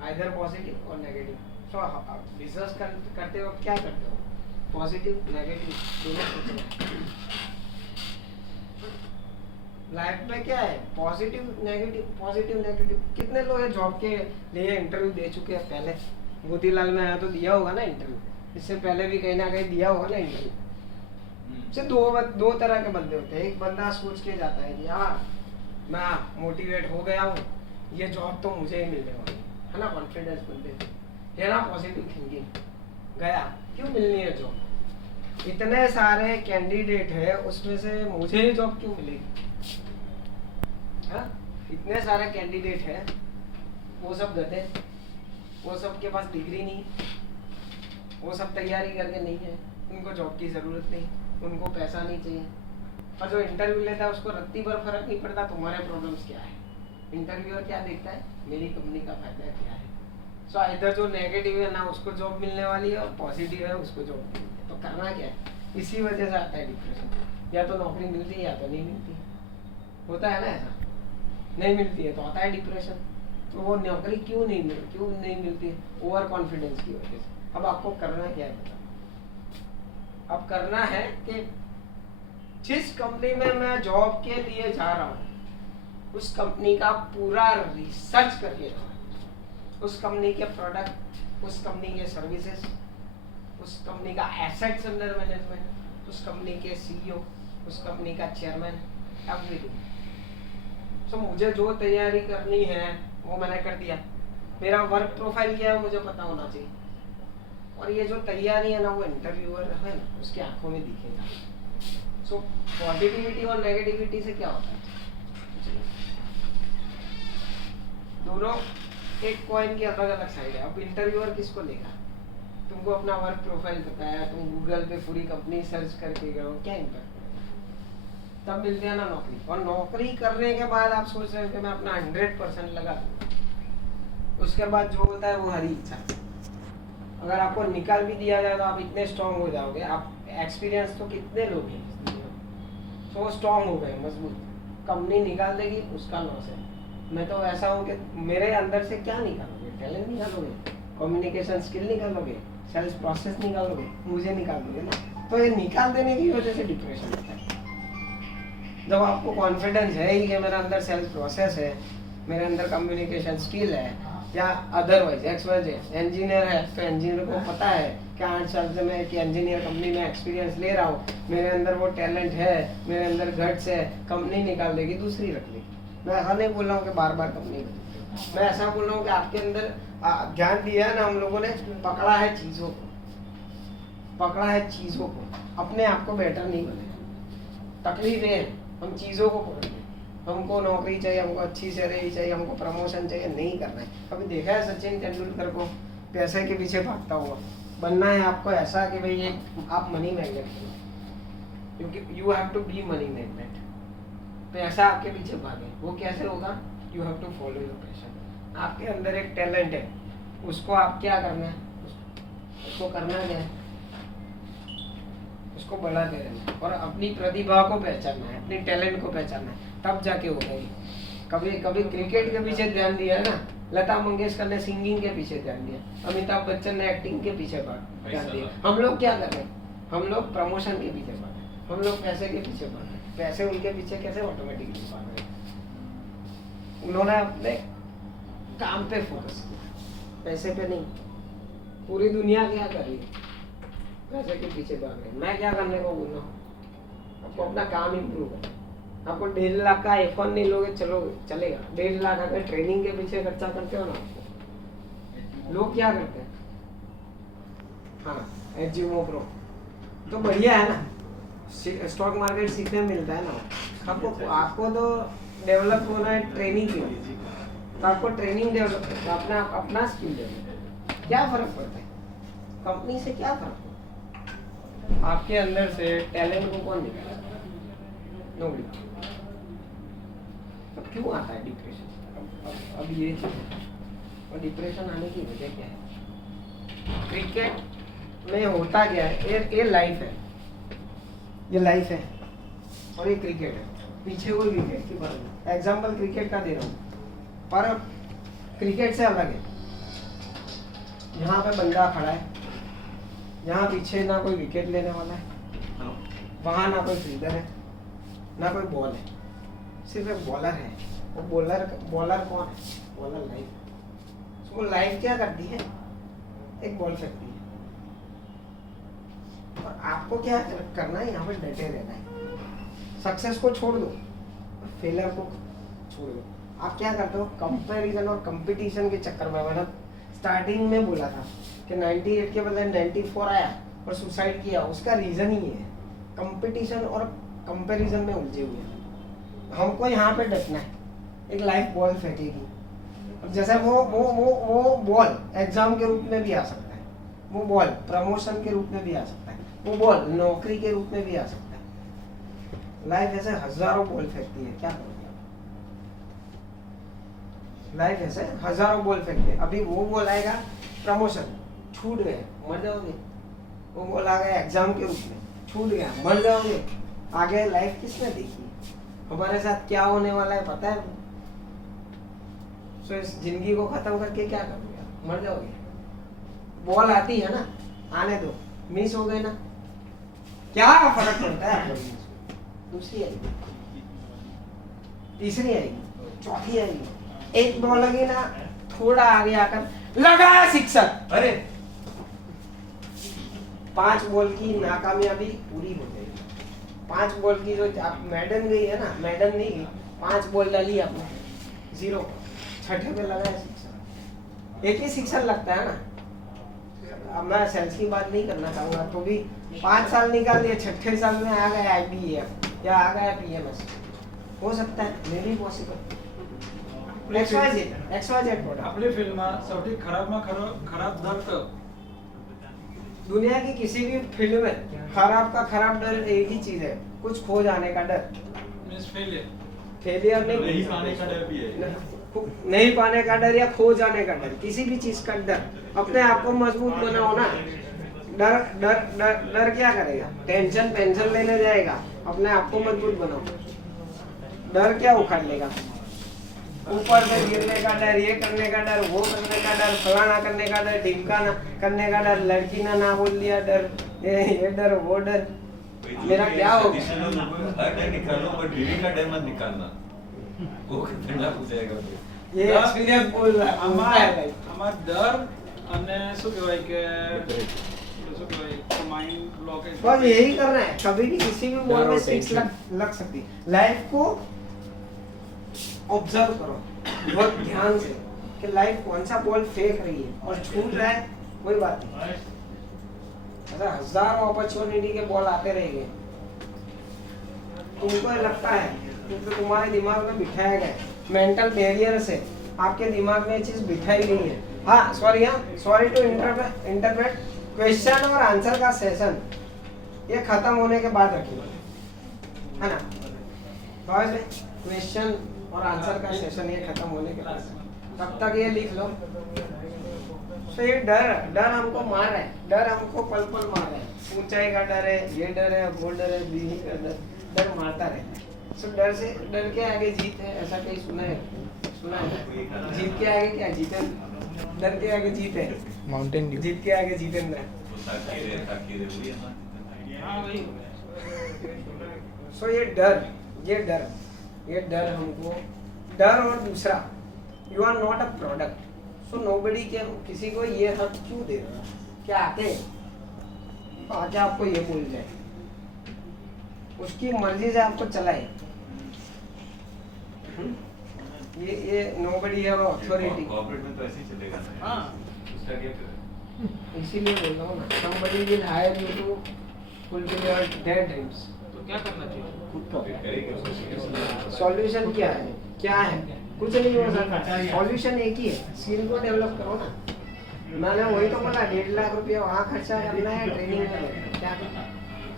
either positive और नेगेटिव। सो बिजनेस करते हो क्या करते हो? पॉजिटिव नेगेटिव दोनों सोचना है। लाइफ में क्या है? Positive negative. कितने लोग हैं जॉब के लिए इंटरव्यू दे चुके हैं? पहले मोतीलाल में आया तो दिया होगा ना इंटरव्यू, इससे पहले भी कहीं ना कहीं दिया होगा ना इंटरव्यू। से दो तरह के बंदे होते हैं। एक बंदा सोच के जाता है कि हाँ मैं मोटिवेट हो गया हूँ, ये जॉब तो मुझे ही मिलने वाली है ना, कॉन्फिडेंस बंदे है ना, पॉजिटिव थिंकिंग, गया क्यों मिलनी है जॉब, इतने सारे कैंडिडेट है उसमें से मुझे ही जॉब क्यों मिलेगी? हाँ? इतने सारे कैंडिडेट है, वो सब गधे, वो सब के पास डिग्री नहीं, वो सब तैयारी करके नहीं है, उनको जॉब की जरूरत नहीं, उनको पैसा नहीं चाहिए। और जो इंटरव्यू लेता है उसको रत्ती भर फर्क नहीं पड़ता तुम्हारे प्रॉब्लम्स क्या है। इंटरव्यूअर क्या देखता है? मेरी कंपनी का फायदा क्या है। सो इधर जो नेगेटिव है ना उसको जॉब मिलने वाली है, और पॉजिटिव है उसको जॉब मिलनी है। तो करना क्या है? इसी वजह से आता है डिप्रेशन। या तो नौकरी मिलती है या तो नहीं मिलती, होता है ना ऐसा, नहीं मिलती है तो आता है डिप्रेशन। तो वो नौकरी क्यों नहीं मिलती? ओवर कॉन्फिडेंस की वजह से। अब आपको करना क्या है पता? अब करना है कि जिस कंपनी में मैं जॉब के लिए जा रहा हूँ उस कंपनी का पूरा रिसर्च करके जाऊँ, उस कंपनी के प्रोडक्ट, उस कंपनी के सर्विसेज, उस कंपनी का एसेट्स अंडर मैनेजमेंट, उस कंपनी के सीईओ, उस कंपनी का चेयरमैन, एवरीथिंग। सो मुझे जो तैयारी करनी है वो मैंने कर दिया। मेरा वर्क प्रोफाइल क्या है मुझे पता होना चाहिए, और ये जो तैयारी है ना वो इंटरव्यूअर है ना उसकी आंखों में दिखेगा। सो पॉजिटिविटी और नेगेटिविटी से क्या होता है? दोनों एक कॉइन की अलग अलग साइड है। अब इंटरव्यूअर किसको लेगा? तुमको अपना वर्क प्रोफाइल बताया, तुम गूगल पे पूरी कंपनी सर्च करके गए हो, क्या इम्पैक्ट? तब मिलती है ना नौकरी। और नौकरी करने के बाद आप सोच रहे हो कि मैं अपना 100% लगा दूं, उसके बाद जो होता है वो हरी इच्छा। अगर आपको निकाल भी दिया जाए तो आप इतने स्ट्रांग हो जाओगे। आप एक्सपीरियंस तो कितने लोग हैं तो स्ट्रांग हो गए, मजबूत। कंपनी निकाल देगी उसका लॉस है। मैं तो ऐसा हूँ कि मेरे अंदर से क्या निकालोगे? टैलेंट निकालोगे, कम्युनिकेशन स्किल निकालोगे, सेल्स प्रोसेस निकालोगे, मुझे निकाल दोगे ना। तो ये निकाल देने की वजह से डिप्रेशन होता है। जब आपको कॉन्फिडेंस है ही कि मेरे अंदर सेल्स प्रोसेस है, मेरे अंदर कम्युनिकेशन स्किल है, या अदरवाइज XYZ इंजीनियर है तो इंजीनियर को पता है कि 8 साल से मैं एक इंजीनियर कंपनी में एक्सपीरियंस ले रहा हूँ, मेरे अंदर वो टैलेंट है, मेरे अंदर गट्स है, कंपनी निकाल देगी, दूसरी रख लेगी। मैं ऐसा नहीं बोल रहा हूँ कि बार बार कंपनी, मैं ऐसा बोल रहा हूँ कि आपके अंदर ध्यान दिया है ना हम लोगों ने, पकड़ा है चीज़ों को, अपने आप को बेटर नहीं बने। तकलीफ है हम चीज़ों को पकड़ते हैं। हमको नौकरी चाहिए, हमको अच्छी सैलरी चाहिए, हमको प्रमोशन चाहिए, नहीं करना है। कभी देखा है सचिन तेंदुलकर को पैसे के पीछे भागता हुआ? बनना है आपको ऐसा कि भाई एक आप मनी मैग्नेट बनो, क्योंकि you have to be money magnet. पैसा आपके पीछे भागे, वो कैसे होगा? You have to follow your passion. आपके अंदर एक टैलेंट है, उसको आप क्या करना है? उसको करना क्या है? उसको बड़ा करना है और अपनी प्रतिभा को पहचानना है, अपनी टैलेंट को पहचानना है, तब जाके होगा ये। कभी क्रिकेट के पीछे ध्यान दिया है ना, लता मंगेशकर ने सिंगिंग के पीछे ध्यान दिया, अमिताभ बच्चन ने एक्टिंग के पीछे ध्यान दिया। हम लोग क्या कर रहे हैं? हम लोग प्रमोशन के पीछे भाग रहे हैं, हम लोग पैसे के पीछे भाग रहे हैं। पैसे उनके पीछे कैसे ऑटोमेटिकली भाग रहे हैं? उन्होंने अपने काम पे फोकस किया, पैसे पे नहीं। पूरी दुनिया क्या कर रही है? पैसे के पीछे भाग रहे हैं। मैं क्या करने को बोल रहा हूँ? आपको अपना काम इम्प्रूव करना। आपको 1.5 लाख का iPhone नहीं लोगे चलेगा। 1.5 लाख अगर ट्रेनिंग के पीछे खर्चा करते हो ना, लोग क्या करते हैं? हाँ एचजीओ प्रो तो बढ़िया है ना, स्टॉक मार्केट सीखने में मिलता है ना। आपको तो डेवलप होना है ट्रेनिंग के लिए, तो आपको ट्रेनिंग डेवलप करना, अपना स्किल डेवलप। क्या फर्क पड़ता है? कंपनी से क्या फर्क पड़ता है? आपके अंदर से टैलेंट को कौन निकालेगा? नोबडी। तो क्यों आता है डिप्रेशन? अब ये चीज़ है। और डिप्रेशन आने की वजह क्या है? क्रिकेट में होता क्या है, ये लाइफ है, ये लाइफ है और ये क्रिकेट है। पीछे कोई विकेट की बात नहीं, एग्जाम्पल क्रिकेट का दे रहा हूँ, पर क्रिकेट से अलग है। यहाँ पे बंदा खड़ा है, यहाँ पीछे ना कोई विकेट लेने वाला है, वहाँ ना कोई फील्डर है, ना कोई बॉल है, सिर्फ एक बॉलर है। वो बॉलर कौन है? Bowler life. उसको लाइफ क्या करती है? एक बॉल फेंकती है। और आपको क्या करना है? यहाँ पे डटे रहना है। सक्सेस को छोड़ दो, फेलियर को छोड़ दो। आप क्या करते हो? कंपैरिजन और कंपटीशन के चक्कर में, मैंने स्टार्टिंग में बोला था कि 98 के बदले 94 आया और सुसाइड किया, उसका रीजन ही है कंपटीशन और कंपैरिजन में उलझे हुए हैं। हमको यहाँ पे डटना है। एक लाइफ बॉल फेंकेगी, अब जैसे वो बॉल एग्जाम के रूप में भी आ सकता है, वो बॉल प्रमोशन के रूप में भी आ सकता है, वो बॉल नौकरी के रूप में भी आ सकता है। लाइफ ऐसे हजारों बॉल फेंकती है, क्या करोगे? लाइफ ऐसे हजारों बॉल फेंकते हैं। अभी वो बॉल आएगा प्रमोशन, छूट गए, मर जाओगे। वो बॉल आ गया एग्जाम के रूप में, छूट गया, मर जाओगे। आगे लाइफ किसने देखी? हमारे साथ क्या होने वाला है पता है? सो इस जिंदगी को खत्म करके क्या करोगे? मर जाओगे। बॉल आती है ना, आने दो, मिस हो गए ना, क्या फर्क पड़ता है? दूसरी आएगी, तीसरी आएगी, चौथी आएगी। एक बॉल लगी ना, थोड़ा आगे आकर लगाया सिक्सर, अरे 5 बॉल की नाकामयाबी पूरी हो गई। 5 बॉल की जो आप मैडन गई है ना, मैडन नहीं गई, 5 बॉल डाली आपने, 0, छठे पे लगाया सिक्सर। एक ही सिक्सर लगता है ना। अब मैं सेल्स की बात नहीं करना चाहूंगा, तो भी 5 साल निकाल लिए, छठे साल में आ गया IBF या आ गया PMS, हो सकता है, मे बी पॉसिबल। आपली फिल्म सौથી खराबમાં खराब दर कयो? दुनिया की किसी भी फील्ड में खराब का खराब डर एक ही चीज है, कुछ खो जाने का डर। Means failure. फेलियर नहीं पाने का डर भी है, नहीं पाने का डर या खो जाने का डर, किसी भी चीज का डर। अपने आप को मजबूत बनाओ ना। डर डर डर डर क्या करेगा? टेंशन पेंशन लेने जाएगा। अपने आप को मजबूत बनाओ। डर क्या उखाड़ लेगा? ऊपर से गिरने का डर, ये करने का डर, वो करने का डर, फलाना करने का डर, ढिमकाना करने का डर, लड़की ना बोल दिया डर, ये डर वो डर। मेरा क्या होगा? हर डर निकालो पर ड्रीमिंग का डर मत निकालना, वो खतरनाक हो जाएगा। ये एक्सपीरियंस बोल रहा है। આમાં ડર અને શું કહેવાય કે શું કહેવાય માઇન્ડ બ્લોકેજ। बस यही करना है। कभी भी किसी भी बॉल में 6 लग सकती है। लाइफ को ऑब्जर्व करो बहुत ध्यान से कि लाइफ कौन सा बॉल फेंक रही है, और छूट रहा है कोई बात नहीं। ऐसा हजारों अपॉर्चुनिटी के बॉल आते रहेंगे। तुमको लगता है क्योंकि तुम्हारे दिमाग में बिठाया गया है, मेंटल बैरियर से आपके दिमाग में ये चीज बिठाई गई है। हाँ सॉरी टू इंटरप्रेट, क्वेश्चन और आंसर का सेशन ये खत्म होने के बाद रखिए, है ना? क्वेश्चन और आंसर का सेशन ये खत्म होने के बाद, तब तक ये लिख लो। तो ये डर हमको मार रहा है, डर हमको पल पल मार रहा है। ऊंचाई का डर है, ये डर है, वो डर है, बीवी का डर मारता रहता है। सो डर के आगे जीत है, ऐसा कहीं सुना है? जीत के आगे क्या? जीतन। डर के आगे जीत है, माउंटेन ड्यू। जीत के आगे जीतन है। सो ये डर हमको, डर और दूसरा, you are not a product. So nobody can, किसी को ये हक क्यों दे रहा है? क्या आके आपको ये बोल जाए, उसकी मर्जी से आपको चलाए। ये नोबडी है अथॉरिटी। कॉर्पोरेट में तो ऐसे ही चलेगा ना। हाँ। उसका क्या करें? इसीलिए बोल रहा हूँ ना, somebody will hire you to fulfill your their dreams। तो क्या करना चाहिए? सॉल्यूशन क्या है? कुछ नहीं हो सकता। सॉल्यूशन एक ही है, स्किल को डेवलप करो ना। मैंने वही तो बोला, 1.5 लाख रुपया वहाँ खर्चा करना है ट्रेनिंग में, क्या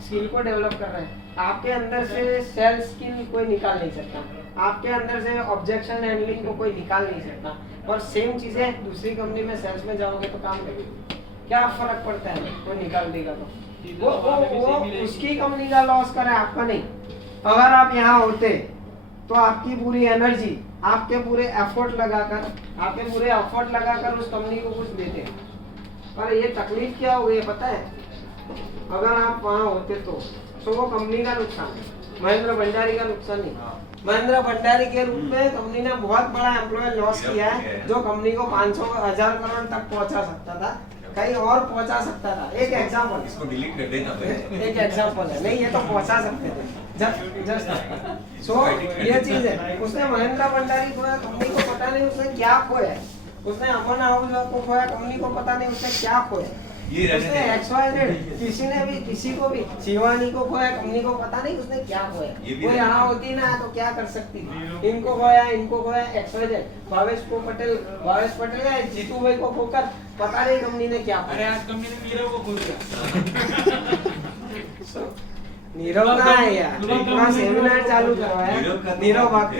स्किल को डेवलप कर रहे हैं। आपके अंदर से सेल्स स्किल कोई निकाल नहीं सकता, आपके अंदर से ऑब्जेक्शन हैंडलिंग को कोई निकाल नहीं सकता, और सेम चीजें दूसरी कंपनी में सेल्स में जाओगे तो काम करेगी। क्या फर्क पड़ता है, कोई निकाल देगा तो वो उसकी कंपनी का लॉस करे, आपका नहीं। अगर आप यहाँ होते तो आपकी पूरी एनर्जी, आपके पूरे एफर्ट लगाकर उस कंपनी को कुछ देते। पर ये तकलीफ क्या हो गई पता है, अगर आप वहाँ होते तो वो कंपनी का नुकसान है, महेंद्र भंडारी का नुकसान नहीं। महेंद्र भंडारी के रूप में कंपनी ने बहुत बड़ा एम्प्लॉय लॉस किया है, जो कंपनी को 500,000 करोड़ तक पहुंचा सकता था, कहीं और पहुंचा सकता था। एक एग्जांपल, इसको डिलीट कर देना पड़ेगा। एक एग्जांपल है, नहीं ये तो पहुंचा सकते थे जस्ट सो ये चीज है। उसने महेंद्र भंडारी खोया, कंपनी को पता नहीं उसने क्या खोया। उसने अमन आहूजा को खोया, कंपनी को पता नहीं उसने क्या खोया। उसने XYZ किसी को भी शिवानी को खोया, कंपनी को पता नहीं उसने क्या खोया। वो यहाँ होती ना तो क्या कर सकती, इनको खोया XYZ, भावेश पटेल या जीतू भाई को खोकर पता नहीं कंपनी ने क्या खोया। अरे आज कंपनी ने नीरव को खो दिया। नीरव कहाँ है यार, इतना सेमिनार चालू करवाया नीरव बात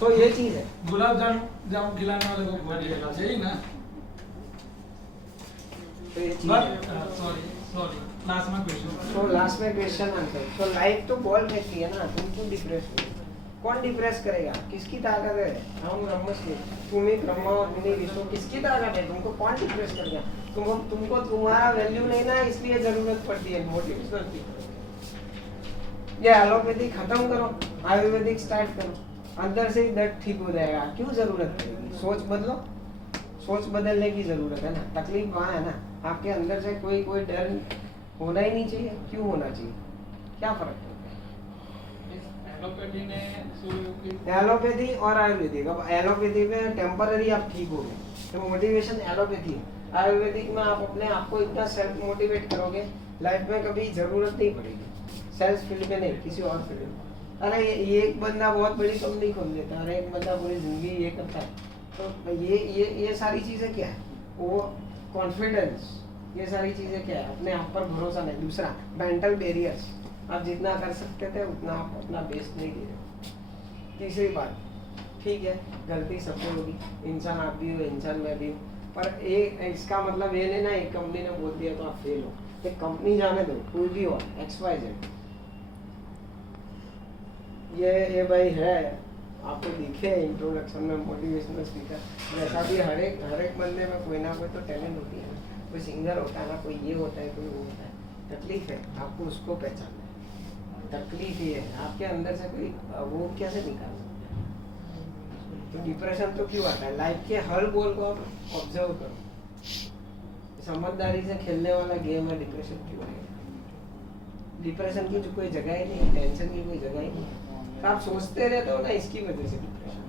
तो ये चीज है। गुलाब जामुन खिलाने वाले को खो दिया, सही ना। तो ये चीज है। सॉरी लास्ट में क्वेश्चन आंसर। तो लाइफ तो बॉल रहती है ना, तुम क्यों डिप्रेस हो? कौन डिप्रेस करेगा? किसकी ताकत है? हम ब्रह्मस्मि, तुम ही ब्रह्मा और तुम ही विष्णु, किसकी ताकत है? तुमको कौन डिप्रेस करेगा? तुमको तुम्हारा वैल्यू नहीं ना, इसलिए जरूरत पड़ती है मोटिवेशनल की। ये एलोपैथी खत्म करो, आयुर्वेदिक स्टार्ट करो, अंदर से ही दर्द ठीक हो जाएगा। क्यों जरूरत पड़ेगी? सोच बदलो, सोच बदलने की जरूरत है ना। तकलीफ वहाँ है ना, आपके अंदर से कोई डर होना ही नहीं चाहिए। क्यों होना चाहिए? क्या फर्क है? एलोपैथी और आयुर्वेदिक, अब एलोपैथी में टेम्पररी आप ठीक हो गए तो मोटिवेशन एलोपैथी है। आयुर्वेदिक में आप अपने आप को इतना सेल्फ मोटिवेट करोगे, लाइफ में कभी जरूरत नहीं पड़ेगी, सेल्फ फील्ड में नहीं, किसी और फील्ड में। अरे ये एक बंदा बहुत बड़ी कंपनी खोल देता है, अरे एक बंदा पूरी जिंदगी ये करता है। तो ये सारी चीजें क्या है? वो कॉन्फिडेंस, ये सारी चीजें क्या है? अपने आप पर भरोसा नहीं। दूसरा मेंटल बैरियर्स, आप जितना कर सकते थे उतना आप अपना बेस्ट नहीं दे रहे। तीसरी बात, ठीक है गलती सबसे होगी, इंसान आप भी हो, इंसान मैं भी हूँ, पर इसका मतलब ये नहीं ना एक कंपनी ने बोल दिया तो आप फेल हो। एक कंपनी जाने दो, कोई भी हो, XYZ। ये भाई है, आपको दिखे इंट्रोडक्शन में मोटिवेशनल स्पीकर, वैसा भी हर एक बंदे में कोई ना कोई तो टैलेंट होती है ना। कोई सिंगर होता है ना, कोई ये होता है, कोई वो होता है। तकलीफ है आपको उसको पहचानना है। तकलीफ ये है आपके अंदर से कोई वो कैसे निकाल सकते हैं? तो डिप्रेशन तो क्यों आता है? लाइफ के हर गोल को आप ऑब्जर्व करो, समझदारी से खेलने वाला गेम है। डिप्रेशन क्यों है? डिप्रेशन की जो कोई जगह ही नहीं, टेंशन की कोई जगह ही नहीं। तो आप सोचते रहते हो ना, इसकी वजह से डिप्रेशन।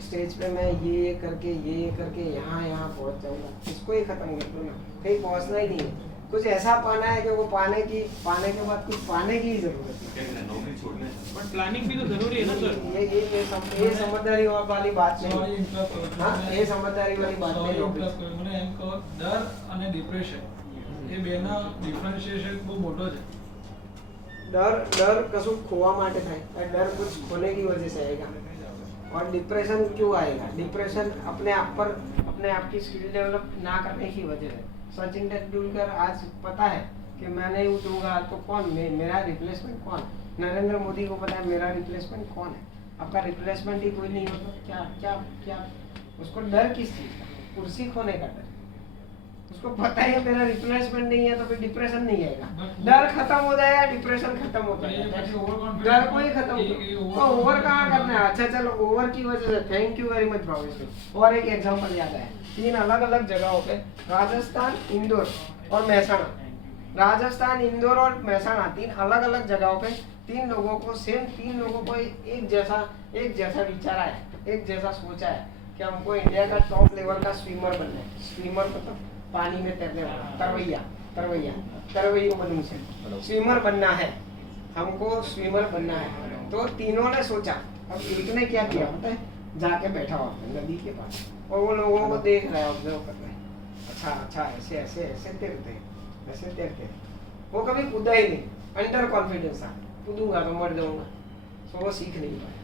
स्टेज पे मैं ये करके यहाँ पहुंच जाऊंगा, इसको ही खत्म कर दो ना। कहीं पहुंचना ही नहीं है, कुछ ऐसा पाना है कि वो पाने के बाद कुछ पाने की ही जरूरत है। नौकरी छोड़ने बट प्लानिंग भी तो जरूरी है ना सर। ये समझदारी वाली बात नहीं। हाँ, ये समझदारी वाली बात नहीं। મને એમ કહો, ડર અને ડિપ્રેશન એ બેના ડિફરન્શિએશન બહુ મોટો છે। डर कसु खोवा माटे થાય, डर कुछ खोने की वजह से आएगा। और डिप्रेशन क्यों आएगा? डिप्रेशन अपने आप की स्किल डेवलप ना करने की वजह है। सचिन तेंदुलकर आज पता है कि मैं नहीं उतरूंगा तो कौन मेरा रिप्लेसमेंट कौन? नरेंद्र मोदी को पता है मेरा रिप्लेसमेंट कौन है। आपका रिप्लेसमेंट ही कोई नहीं हो तो क्या उसको डर किस चीज का? कुर्सी खोने का डर। उसको पता है मेरा रिप्लेसमेंट नहीं है तो फिर डिप्रेशन नहीं आएगा। डर खत्म हो जाएगा, डिप्रेशन खत्म होता है। डर को ही खत्म तो ओवर कहाँ करना है? अच्छा चलो ओवर की वजह से thank you very much Bhavesh. और एक एग्जांपल याद आया, 3 अलग-अलग जगहों पे राजस्थान, इंदौर और महसाणा, 3 अलग-अलग जगहों पे 3 लोगों को एक जैसा विचार आया, एक जैसा सोचा है कि हमको इंडिया का टॉप लेवल का स्विमर बनना है। स्विमर मतलब पानी में तैरने वाला, तरवैया बनूं से स्विमर बनना है, हमको स्विमर बनना है। तो तीनों ने सोचा। अब एक ने क्या किया पता है? जाके बैठा हुआ नदी के पास और वो लोगों को देख रहा है, ऑब्जर्व कर रहा है। अच्छा ऐसे तैरते हैं, ऐसे तैरते वो कभी कूदा ही नहीं, अंडर कॉन्फिडेंस था, कूदूंगा तो मर जाऊंगा, तो वो सीख नहीं पाया।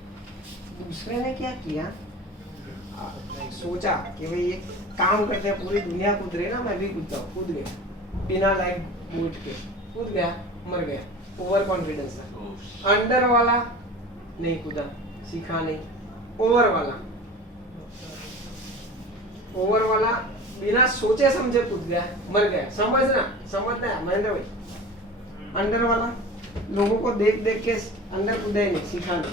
दूसरे ने क्या किया, सोचा कि भाई ये काम करते हैं, पूरी दुनिया कूद रही है ना, मैं भी कूदता हूँ, कूद गया बिना लाइफ बूट के, कूद गया, मर गया, ओवर कॉन्फिडेंस था। अंडर वाला नहीं कूदा, सीखा नहीं, ओवर वाला बिना सोचे समझे कूद गया, मर गया। समझना महेंद्र भाई, अंडर वाला लोगों को देख देख के अंदर कूदा ही नहीं, सीखा नहीं,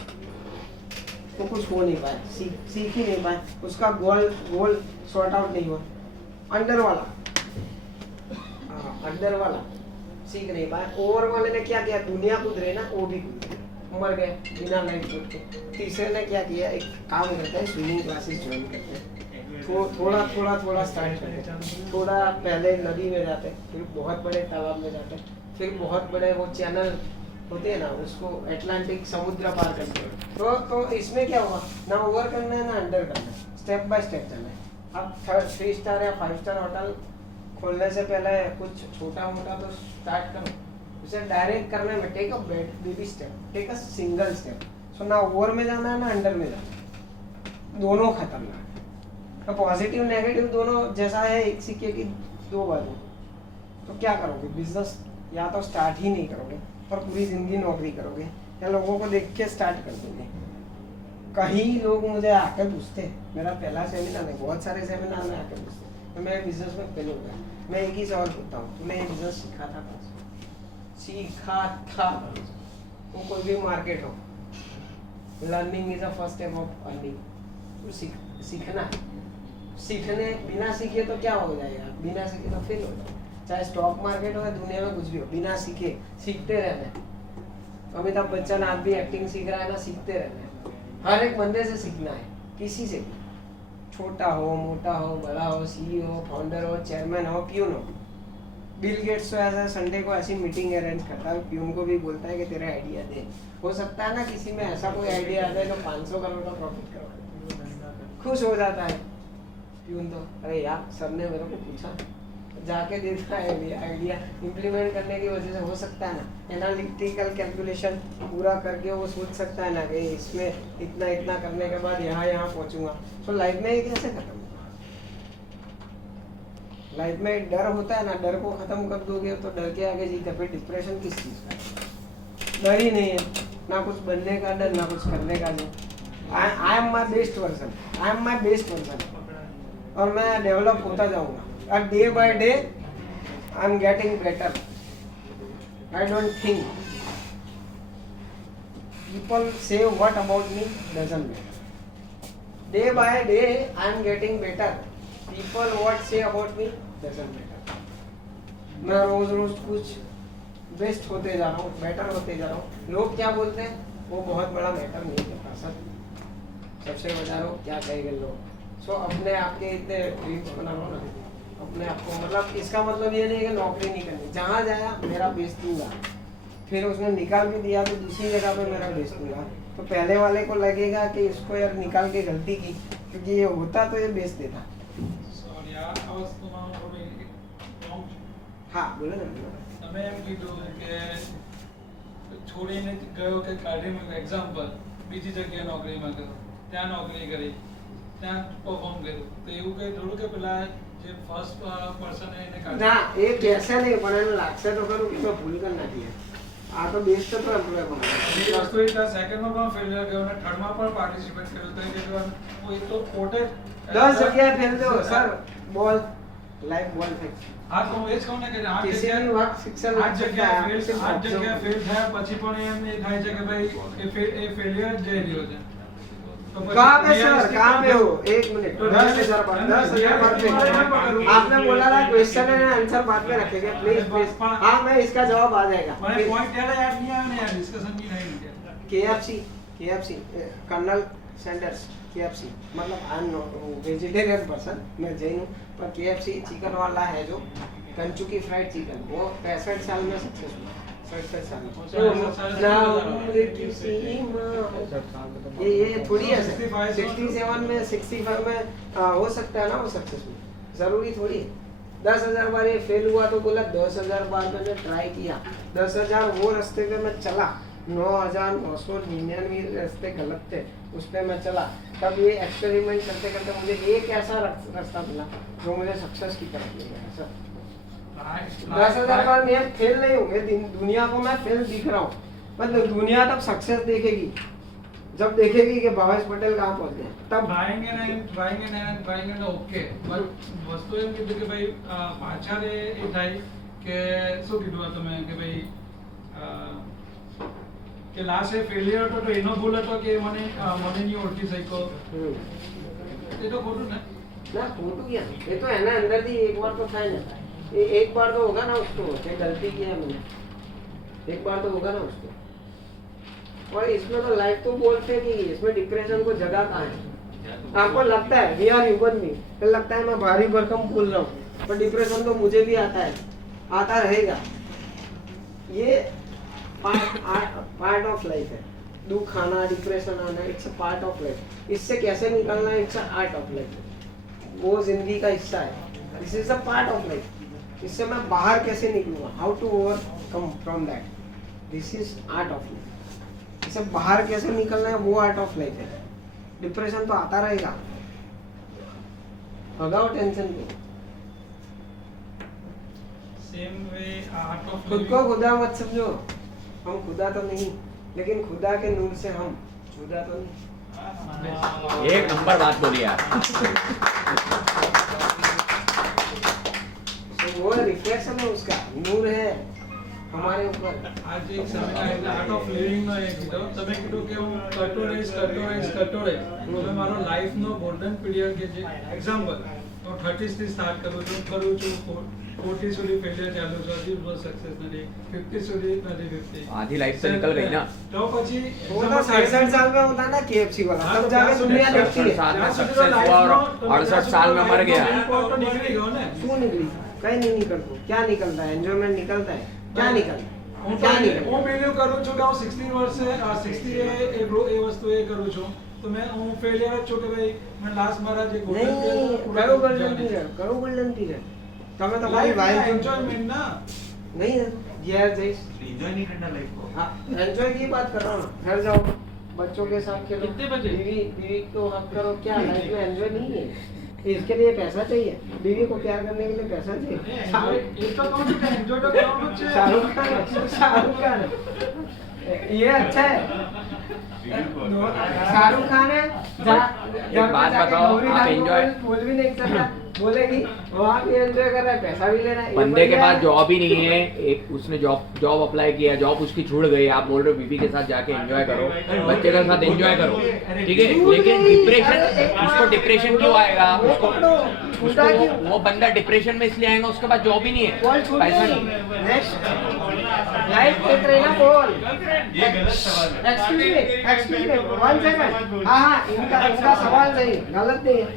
तो कुछ हो नहीं पाया, सीख ही नहीं पाया, उसका गोल सॉर्ट आउट नहीं हुआ। अंडर वाला सीख नहीं पाया। ओवर वाले ने क्या किया, दुनिया कूद रहे ना, वो भी कूद गए, मर गए बिना लाइफ कूद के। तीसरे ने क्या किया, एक काम करते हैं, स्विमिंग क्लासेस ज्वाइन करते हैं, थोड़ा स्टार्ट करते हैं, थोड़ा पहले नदी में जाते, फिर बहुत बड़े तालाब में जाते, फिर बहुत बड़े वो चैनल होते हैं ना, उसको अटलांटिक समुद्र पार करते हैं। तो इसमें क्या हुआ, ना ओवर करना है ना अंडर करना है, स्टेप बाय स्टेप चलना है। अब 3 स्टार या 5 स्टार होटल खोलने से पहले कुछ छोटा मोटा तो स्टार्ट करो, उसे डायरेक्ट करने में take a baby step, take a single step. So ना ओवर में जाना है ना अंडर में जाना है, दोनों खतरनाक है। तो पॉजिटिव नेगेटिव दोनों जैसा है, एक सिक्के की 2 बाजू। तो क्या करोगे, बिजनेस या तो स्टार्ट ही नहीं करोगे और पूरी जिंदगी नौकरी करोगे, या लोगों को देख के स्टार्ट कर दोगे। कई लोग मुझे आके पूछते, मेरा पहला सेमिनार है, बहुत सारे सेमिनार में आके पूछते, तो मैं बिजनेस में फेल हो गया। मैं एक ही सवाल पूछता हूँ, तूने ये बिजनेस सीखा था? वो कोई भी मार्केट हो, learning is the first step of earning. तो सीखना है, बिना सीखे तो क्या हो जाएगा, बिना सीखे तो फेल हो जाएगा। चाहे स्टॉक मार्केट हो या दुनिया में कुछ भी हो, बिना सीखे, सीखते रहना है। अमिताभ बच्चन आज भी एक्टिंग सीख रहा है ना, सीखते रहना है। हर एक बंदे से सीखना है, किसी से भी, छोटा हो मोटा हो बड़ा हो, CEO फाउंडर हो, चेयरमैन हो, प्यून हो। बिल गेट्स तो ऐसा संडे को ऐसी मीटिंग अरेंज करता है, प्यून को भी बोलता है कि तेरे आइडिया दे। हो सकता है ना किसी में ऐसा कोई आइडिया आता है जो 500 करोड़ का प्रॉफिट करवा, खुश हो जाता है प्यून। तो अरे यार सर ने मेरे को पूछा, जाके देखता है आइडिया इम्प्लीमेंट करने की वजह से हो सकता है ना, एनालिटिकल कैलकुलेशन पूरा करके वो सोच सकता है ना कि इसमें इतना करने के बाद यहाँ पहुंचूंगा। तो लाइफ में ये कैसे खत्म होगा? लाइफ में डर होता है ना, डर को खत्म कर दोगे तो डर के आगे जीते, फिर डिप्रेशन किस चीज का? डर ही नहीं है, ना कुछ बनने का डर, ना कुछ करने का डर। I am my best person, और मैं डेवलप होता जाऊंगा। And day by day, I'm getting better. I don't think. People say what about me doesn't matter. Day by day, I'm getting better. People what say about me doesn't matter. मैं रोज कुछ best होते जा रहा हूँ, better होते जा रहा हूँ। लोग क्या बोलते हैं वो बहुत बड़ा मैटर नहीं करता सर। सबसे बड़ा लोग क्या कहेंगे लोग। सो अपने आप के इतने ड्रीम्स बना लो ना अपने आप को। मतलब इसका मतलब ये नहीं है कि नौकरी नहीं करनी, जहाँ जाया मेरा बेच दूंगा, फिर उसने निकाल भी दिया तो दूसरी जगह पे मेरा बेच दूंगा। तो पहले वाले को लगेगा कि इसको यार निकाल के गलती की, क्योंकि ये होता तो ये बेच देता। हाँ बोलो ना। તમે એમ કીધું કે છોડીને ગયો કે કાઢીને એક્ઝામ્પલ બીજી જગ્યાએ નોકરીમાં ગયો, ત્યાં નોકરી કરી, ત્યાં પરફોર્મ કર્યું, તો એવું કંઈ થોડું કે પેલા જે ફર્સ્ટ પર્સન એને કાઢી ના એ કહેશે નહીં, પણ એને લાગશે તો ખરું કે ભૂલ કરી નાખી છે। આ તો બેસ્ટ તો એમ્પ્લોય બનાવે। બીજી વસ્તુ એ સેકન્ડમાં પણ ફેલિયર ગયો અને થર્ડમાં પણ પાર્ટિસિપેટ કર્યું, તો એ જેટલું એ તો પોતે 10 જગ્યાએ ફેલ થયો સર, બોલ લાઈફ બોલ ફેક। હા તો હું એ જ કહું ને કે આ કિસીની વાત શિક્ષણ 8 જગ્યાએ ફેલ થયા પછી પણ એમ એ થાય છે કે ભાઈ એ ફેલિયર જ જઈ રહ્યો છે। तो कहाँ पे सर, कहाँ पे हो? 1 मिनट, 10,000 बात में आपने बोला था क्वेश्चन एंड आंसर बाद में रखेंगे प्लीज। हाँ मैं इसका जवाब आ जाएगा। मैंने पॉइंट याद नहीं आया ना यार, डिस्कशन भी नहीं। KFC कर्नल सैंडर्स KFC, मतलब I am not vegetarian person, मैं जैन हूँ, पर KFC चिकन वाला है जो कंचुकी फ्राइड चिकन, वो 65 साल में सक्सेसफुल, 65 साल में। ये थोड़ी है 67 में 65 में हो सकता है ना वो सक्सेसफुल, जरूरी थोड़ी है। 10,000 बार ये फेल हुआ तो बोला 10,000 बार मैंने ट्राई किया, 10,000 वो रास्ते पे मैं चला, 9,999 रास्ते गलत थे, उस पे मैं चला, तब ये एक्सपेरिमेंट करते करते मुझे एक ऐसा रास्ता मिला जो मुझे सक्सेस की तरफ ले गया सर। 10,000 बार मैं फेल नहीं हूँ, मैं दुनिया को मैं फेल दिख रहा हूँ, मतलब दुनिया तब सक्सेस देखेगी जब देखेगी कि भावेश पटेल कहाँ पहुंच गए, तब ભાઈને ઓકે બટ વસ્તુ એમ કીધું કે ભાઈ પાછળ એ થાય કે શું કીધું આ તમે કે ભાઈ કે લાસ્ટ એ ફેલિયર હતો તો એનો ભૂલ હતો કે મને નહીં ઓળખી શક્યો, એ તો ખોટું ને ना फोटो क्या, ये तो है ना अंदर थी, एक बार तो था ना, ये एक बार तो होगा ना उसको कि गलती की है मैंने, एक बार तो होगा ना उसको। और इसमें तो लाइफ तो बोलते कि इसमें डिप्रेशन को जगह कहाँ है, आपको लगता है वी आर ह्यूमन बीइंग, फिर लगता है मैं भारी भरकम बोल रहा हूँ, पर डिप्रेशन तो मुझे भी आता है, आता रहेगा, ये पार्ट ऑफ लाइफ है, दुख आना डिप्रेशन आना it's a part of life, इससे कैसे निकलना it's a art of life, वो जिंदगी का हिस्सा है, this is a part of life, इससे मैं बाहर कैसे निकलूंगा, how to overcome from that, this is art of life, इससे बाहर कैसे निकलना है वो आर्ट ऑफ लाइफ है। डिप्रेशन तो आता रहेगा, भगाओ टेंशन को, सेम वे आर्ट ऑफ खुद को खुदा मत समझो, हम खुदा तो नहीं, लेकिन खुदा के नूर से हम जुदा तो नहीं। एक नंबर बात बोली यार। तो वो रिफ्लेक्शन है, उसका नूर है हमारे ऊपर। आज एक સેમિનાર એટલે આર્ટ ઓફ લિવિંગ નો એક કીધો, તમે કીધું કે હું કરતો રહીશ, હવે મારો લાઈફ નો ગોલ્ડન પીરિયડ કે જે એક્ઝામ્પલ હું 30 થી સ્ટાર્ટ કરું છું 40 સુધી ફેલિયર ચાલુ છે, હજી બસ સક્સેસ નથી, 50 સુધી નથી 50, आधी लाइफ तो निकल गई ना, તો પછી वो तो 67 साल में होता है ना KFC वाला, तब जाके दुनिया देखती है। 67 में सक्सेस हुआ और 68 साल में मर गया। तो निकली गयो ने, क्यों निकली, कहीं नहीं निकलता, क्या निकलता है, एंजॉयमेंट निकलता है, क्या निकलता है, क्या निकलता હું બિલીવ કરું છું કે હું 16 વર્ષે 60 એ વસ્તુ એ કરું છું, તો मैं હું ફેલિયર જ છું કે ભાઈ मैं લાસ્ટ મારા જે नहीं करो गोल्डन पीरियड, करो गोल्डन पीरियड, તમે તો ખાલી વાઇફ एंजॉयमेंट ना, नहीं है यार जैस एंजॉय नहीं करना लाइफ को। हाँ एंजॉय की बात कर रहा हूँ ना, घर जाओ बच्चों के साथ खेलो, कितने बजे? बीवी को हक करो, क्या लाइफ में एंजॉय नहीं है, इसके लिए पैसा चाहिए, बीवी को प्यार करने के लिए पैसा चाहिए। એ તો કહું છું કે એન્જોય તો કરવાનું જ છે। शाहरुख खान ये अच्छा है, शाहरुख खान है, एक बात बताओ, आप enjoy- बोल भी नहीं सकता, बोलेगी वहाँ भी एंजॉय कर रहा है, पैसा भी ले रहा है, ये बंदे के बढ़िया पास है। जॉब ही नहीं है, एक उसने जॉब अप्लाई किया, जॉब उसकी छूट गई, आप बोल रहे हो बीवी के साथ जाके एंजॉय करो, बच्चे के साथ एंजॉय करो, ठीक है, लेकिन डिप्रेशन, उसको डिप्रेशन क्यों आएगा, उसको वो बंदा डिप्रेशन में इसलिए आएगा उसके पास जॉब ही नहीं बॉल है, छूट पैसा गई, नहीं। नेक्स्ट लाइफ देख रहे ना बॉल, ये गलत सवाल है। एक्सक्यूज मी 1 सेकंड, हाँ इनका सवाल सही, गलत नहीं है,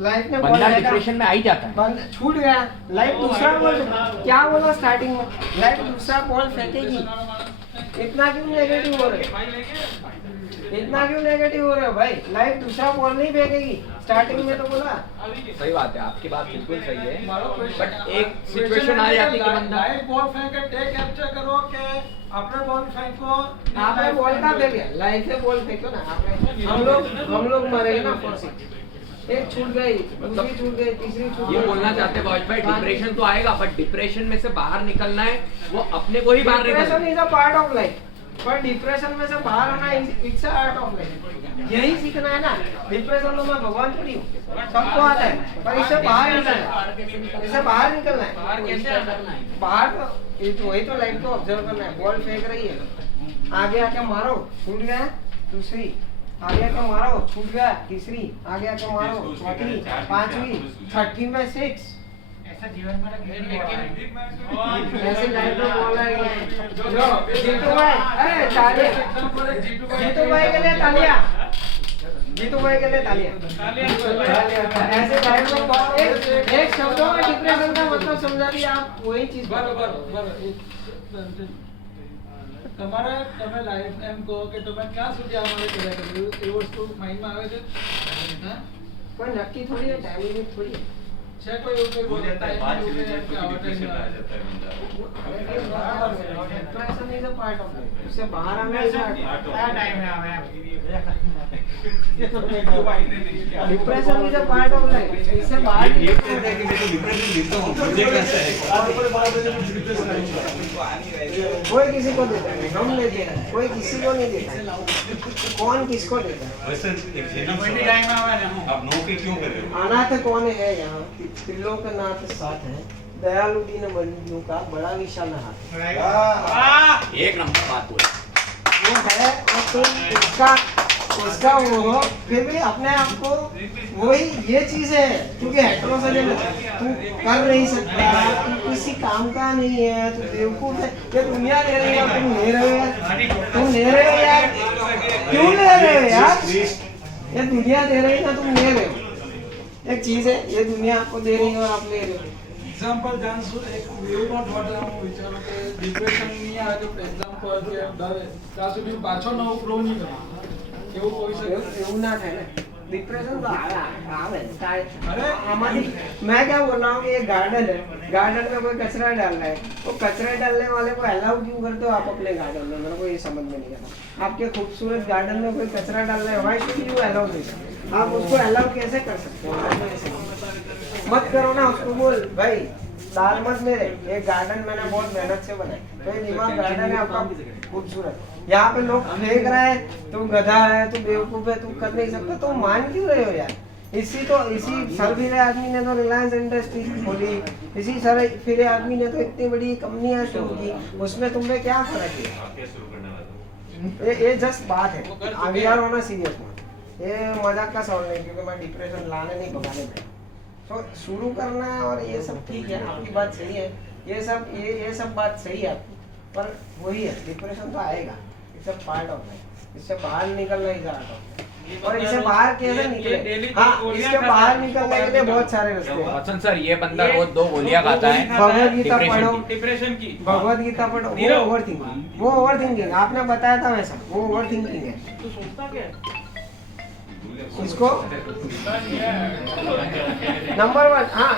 लाइफ में बॉल बंदा फेंका, डिप्रेशन में आ ही जाता है। बंद छूट गया, लाइफ दूसरा बॉल, क्या बोला स्टार्टिंग में, लाइफ दूसरा बॉल फेंकेगी, इतना क्यों नेगेटिव हो रहे हो, इतना क्यों नेगेटिव हो रहे हो भाई, लाइफ दूसरा बॉल नहीं फेंकेगी, स्टार्टिंग में तो बोला। सही बात है, आपकी बात बिल्कुल सही है, बट एक सिचुएशन आ जाती है कि बंदा लाइव बॉल फेंके टेक कैप्चर करो के अपने बॉल फेंको, आपने बॉल का फेंक दिया, लाइफ में बॉल फेंको ना आपने, हम लोग मरेंगे ना फॉर सिक्स, एक छूट गई, दूसरी छूट गई, तीसरी छूट गई। ये बोलना चाहते हैं भाई डिप्रेशन तो आएगा, बट डिप्रेशन में से बाहर निकलना है, वो अपने को ही बाहर निकलना डिप्रेशन है। Is a part of life, पर डिप्रेशन में से बाहर आना it's a art of life, यही सीखना है ना। डिप्रेशन तो मैं भगवान थोड़ी हूँ, सबको आता है, पर इससे बाहर निकलना है, इससे बाहर निकलना है, बाहर कैसे निकलना है, बाहर तो वही तो लाइफ को ऑब्जर्व करना है, बॉल फेंक रही है, आगे आके मारो, छूट गया, दूसरी आगे आके मारो, छूट गया, तीसरी आगे आके मारो, चौथी, पांचवी, छठी में 6, ऐसा जीवन में ऐसे लाइफ में बॉल आएगी। जो जीतू भाई, अरे तालियां, जीतू भाई के लिए तालियां, जीतू भाई के लिए तालियां, ऐसे लाइफ में बॉल, एक शब्दों में डिप्रेशन का मतलब समझा दिया आप, वही चीज બરાબર તમારે તમે લાઈફ એમ કહો કે તમે ક્યાં સુધી આ માટે કર્યા કર્યું એ વસ્તુ માઇન્ડમાં આવે છે, कोई नक्की थोड़ी है, टाइम लिमिट थोड़ी है, છે કોઈ એવું કોઈ हो जाता है, बात चली जाए तो टाइम डिप्रेशन में आ जाता है बंदा। Depression is a part of life, उससे बाहर आना is depression is a part of life, इससे बाहर ये कहता है कि मैं तो डिप्रेशन लेता हूँ, मुझे कैसा है? कोई किसी को देता है, हम लेते हैं, कोई किसी को नहीं देता है। कौन किसको देता है? वैसे एक जेन्युइन सवाल है, आप नो के क्यों कर रहे हो? अनाथ कौन है यहाँ? त्रिलोकनाथ साथ है, दयालु दीन बंधु का बड़ा विशाल हाथ। एक नंबर बात बोली। वो है और तुम उसका वो हो, फिर भी अपने आप को वही ये चीज है, क्योंकि हेटेरोसेक्सुअल तू कर नहीं सकता, तू किसी काम का नहीं है, तू बेवकूफ है। ये दुनिया ले रही है, तुम ले रहे हो यार, तुम ले रहे हो यार, क्यों ले रहे हो यार? ये दुनिया दे रही है ना, तुम ले रहे हो। एक चीज है, ये दुनिया आपको दे रही है और आप ले रहे हो। એક્ઝામ્પલ જાણશું એક એવું નોટ માટે હું વિચારું કે ડિપ્રેશનની આ જો એક્ઝામ્પલ કે ડરે ત્યાં સુધી હું પાછો નવો ગ્રો નહીં કરું એવું હોઈ શકે એવું ના થાય ને, डिप्रेशन तो आवे अरे हमारी मैं क्या बोल रहा हूँ कि ये गार्डन है, गार्डन में कोई कचरा डाल रहा है, तो कचरा डालने वाले को अलाउ क्यों करते हो आप अपने गार्डन में? मेरे को ये समझ में नहीं आता। आपके खूबसूरत गार्डन में कोई कचरा डाल रहा है, why should you allow this? आप उसको अलाउ कैसे कर सकते हो? मत करो ना उसको, बोल भाई दाल मत मेरे, ये गार्डन मैंने बहुत मेहनत से बनाया, तो ये दिमाग गार्डन है आपका खूबसूरत। यहाँ पे लोग फेंक रहे हैं, तू गधा है, तू बेवकूफ है, तू कर नहीं सकता, तो मान क्यों रहे हो यार? इसी सरफिरे आदमी ने तो रिलायंस इंडस्ट्रीज खोली, इसी सरफिरे आदमी ने तो इतनी बड़ी कंपनियां शुरू की, उसमें तुम में क्या फर्क है? आप क्या शुरू करने वाले हो? ये जस्ट बात है, अभी यार होना सीरियस मत, ये मजाक का सवाल नहीं, क्योंकि मैं डिप्रेशन लाने नहीं भगाने में। तो शुरू करना और ये सब ठीक है, आपकी बात सही है, ये सब बात सही है आपकी, पर वही है, डिप्रेशन तो आएगा, it's a part of life, इससे बाहर निकलना ही ज़्यादा है। और इससे बाहर कैसे निकले? हाँ, इसके बाहर निकलने के लिए बहुत सारे रास्ते हैं। वसंत सर, ये बंदा रोज 2 गोलियां खाता है भगवद गीता पढ़ो, डिप्रेशन की। भगवद गीता पढ़ो, वो ओवर थिंकिंग आपने बताया था वैसा, वो ओवर थिंकिंग है। इसको नंबर 1, हाँ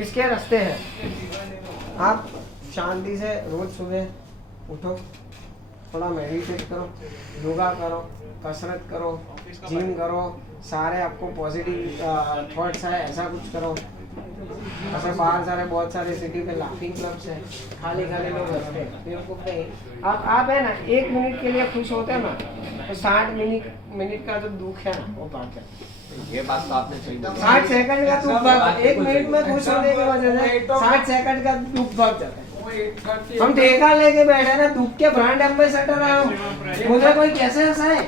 इसके रास्ते हैं। आप शांति से रोज सुबह उठो, थोड़ा मेडिटेट करो, योगा करो, कसरत करो, जिम करो, सारे आपको पॉजिटिव थॉट्स है, ऐसा कुछ करो। ऐसे बाहर सारे बहुत सारे सिटी पे लाफिंग क्लब्स हैं, खाली लोग रहते हैं, बेवकूफ नहीं। आप है ना 1 मिनट के लिए खुश होते हैं ना, तो 60 मिनट का जो दुख है ना वो भाग जाता है। ये बात तो आपने सही बोली। 60 सेकंड का दुख भाग, 1 मिनट में खुश होने की वजह से 60 सेकंड का दुख भाग जाता है। हम ठेका लेके बैठे ना, दुख के ब्रांड एम्बेसडर है हम, मुझे कोई कैसे हंसाए?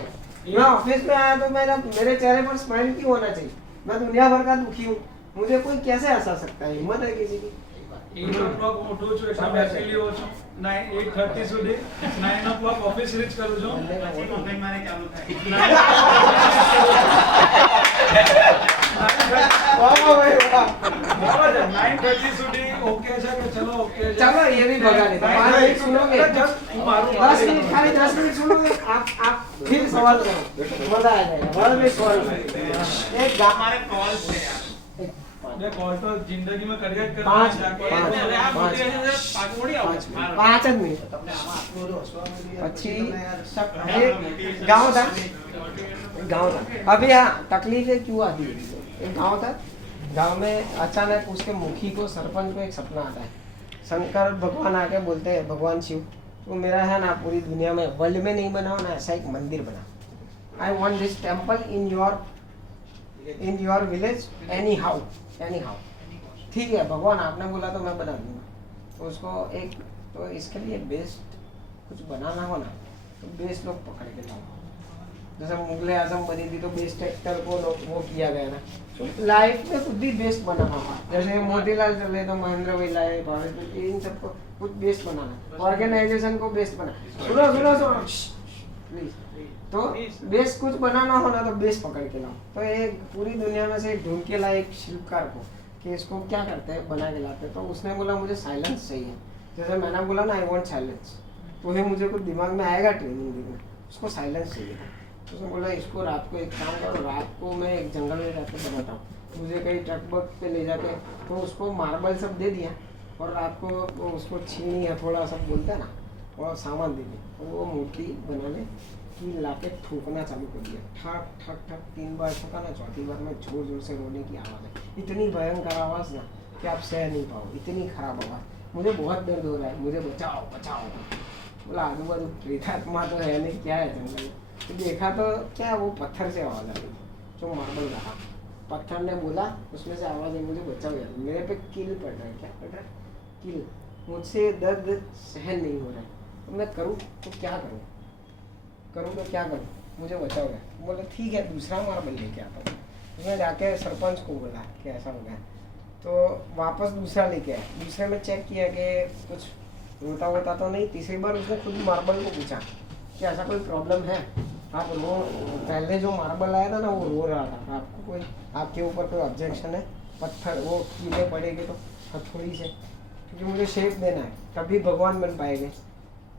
मैं ऑफिस में आया तो मेरे चेहरे पर स्माइल क्यों होना चाहिए? मैं दुनिया भर का दुखी हूँ, मुझे कोई कैसे हंसा सकता है? हिम्मत है किसी की? 8 o'clock ઉઠું છું એટલે બેસી લ્યો છું 8:30 સુધી 9 o'clock ઓફિસ રીચ કરું છું वाह भाई वाह, 9:30 સુધી ઓકે છે કે ચલો ઓકે છે चलो ये भी भगा लेते हैं। 5 मिनट सुनोगे, जस्ट मारूं 10 मिनट, खाली 10 मिनट सुनोगे, आप फिर सवाल करो, मजा आ जाएगा। वर्ड में सवाल एक हमारे कॉल से यार, मैं कॉल तो जिंदगी में करियर कर 5 मिनट પછી गाँव था। अभी हाँ, तकलीफें क्यों आती है? एक गाँव था, गाँव में अचानक उसके मुखी को, सरपंच को एक सपना आता है। शंकर भगवान आके बोलते हैं, भगवान शिव तो मेरा है ना पूरी दुनिया में, वर्ल्ड में नहीं बनाओ ना, ऐसा एक मंदिर बना। I want this temple in your village any how. ठीक है भगवान, आपने बोला तो मैं बना दूंगा। तो उसको तो इसके लिए बेस्ट कुछ बनाना हो ना, तो बेस्ट लोग पकड़ के लाओ। जैसे मुगले आजम बनी थी तो बेस्ट एक्टर को वो किया गया ना, तो लाइफ में खुद भी बेस्ट बनाना होगा। जैसे मोतीलाल चले तो महेंद्र भाई लाए, भारत इन सबको कुछ बेस्ट बनाना, ऑर्गेनाइजेशन को बेस्ट बनाना। सुनो प्लीज, तो बेस्ट कुछ बनाना हो ना तो बेस्ट पकड़ के लाओ। तो एक पूरी दुनिया में से ढूंढ के लाए एक शिल्पकार को कि इसको क्या करते हैं, बना के लाते। तो उसने बोला मुझे साइलेंस चाहिए। जैसे मैंने बोला ना आई वॉन्ट साइलेंस, तो ही मुझे कुछ दिमाग में आएगा ट्रेनिंग देने, उसको साइलेंस चाहिए। उसने बोला इसको रात को एक काम करो, रात को मैं एक जंगल में जाकर बनाता हूँ, मुझे कहीं ट्रक बक पे ले जाके, तो उसको मार्बल सब दे दिया और रात को वो उसको छीनी हथौड़ा सब बोलते हैं ना, और सामान दे दिया, और वो मूर्ति बनाने की ला के ठोकना चालू कर दिया। ठक ठक ठक 3 बार ठोका ना, चौथी बार में जोर जोर से रोने की आवाज़ है, इतनी भयंकर आवाज़ ना कि आप सह नहीं पाओ, इतनी खराब आवाज़। मुझे बहुत दर्द हो रहा है, मुझे बचाओ बचाओ। बोला आजू बाजू प्रेतात्मा तो है नहीं, क्या है जंगल में। तो देखा तो क्या वो पत्थर से आवाज़ आ रही थी, जो मार्बल रहा। पत्थर ने बोला, उसमें से आवाज़ है, मुझे बचाओ यार, मेरे पे कील पड़ रहा है। क्या पड़ रहा है? कील। मुझसे दर्द सहन नहीं हो रहा है, तो मैं करूँ तो क्या करूँ, करूँ तो क्या करूँ, मुझे बचाओ यार। बोला ठीक है, दूसरा मार्बल लेके आता हूँ। उसने जाके सरपंच को बोला कि ऐसा हो गया, तो वापस दूसरा लेके आया। दूसरे में चेक किया कि कुछ रोता होता तो नहीं। तीसरी बार उसने खुद मार्बल को पूछा कि ऐसा कोई प्रॉब्लम है, आप रो, पहले जो मार्बल आया था ना वो रो रहा था, आपको कोई, आपके ऊपर कोई ऑब्जेक्शन है? पत्थर वो कीले पड़ेगी तो हथौड़ी से, क्योंकि मुझे शेप देना है, तभी भगवान बन पाएंगे।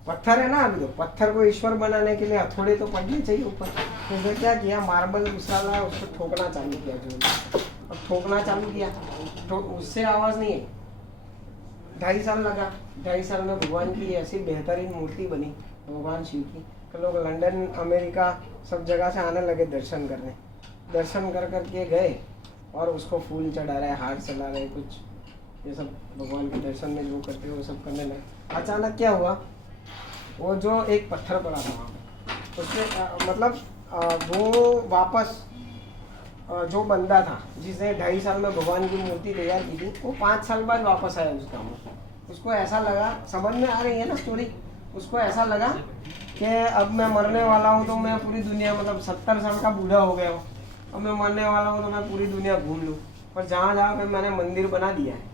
पत्थर है ना, अभी तो पत्थर को ईश्वर बनाने के लिए हथौड़े तो पड़ने चाहिए ऊपर। तो उसने क्या किया, मार्बल दूसरा लाया, उसको ठोकना चालू किया। जो अब ठोकना चालू किया तो उससे आवाज़ नहीं आई। 2.5 साल लगा। 2.5 साल में भगवान की ऐसी बेहतरीन मूर्ति बनी, भगवान शिव की। तो लोग लंदन, अमेरिका सब जगह से आने लगे दर्शन करने। दर्शन कर करके गए और उसको फूल चढ़ा रहे, हार चला रहे, कुछ ये सब भगवान के दर्शन में जो करते हैं वो सब करने लगे। अचानक क्या हुआ, वो जो एक पत्थर पड़ा था वहाँ पे, उसने मतलब वो वापस जो बंदा था जिसने 2.5 साल में भगवान की मूर्ति तैयार की थी, वो 5 साल बाद वापस आया उस काम में। उसको ऐसा लगा, समझ में आ रही है ना स्टोरी, उसको ऐसा लगा कि अब मैं मरने वाला हूँ, तो मैं पूरी दुनिया, मतलब 70 साल का बूढ़ा हो गया हूँ, अब मैं मरने वाला हूँ तो मैं पूरी दुनिया घूम लूँ। पर जहाँ जहाँ पे मैंने मंदिर बना दिया है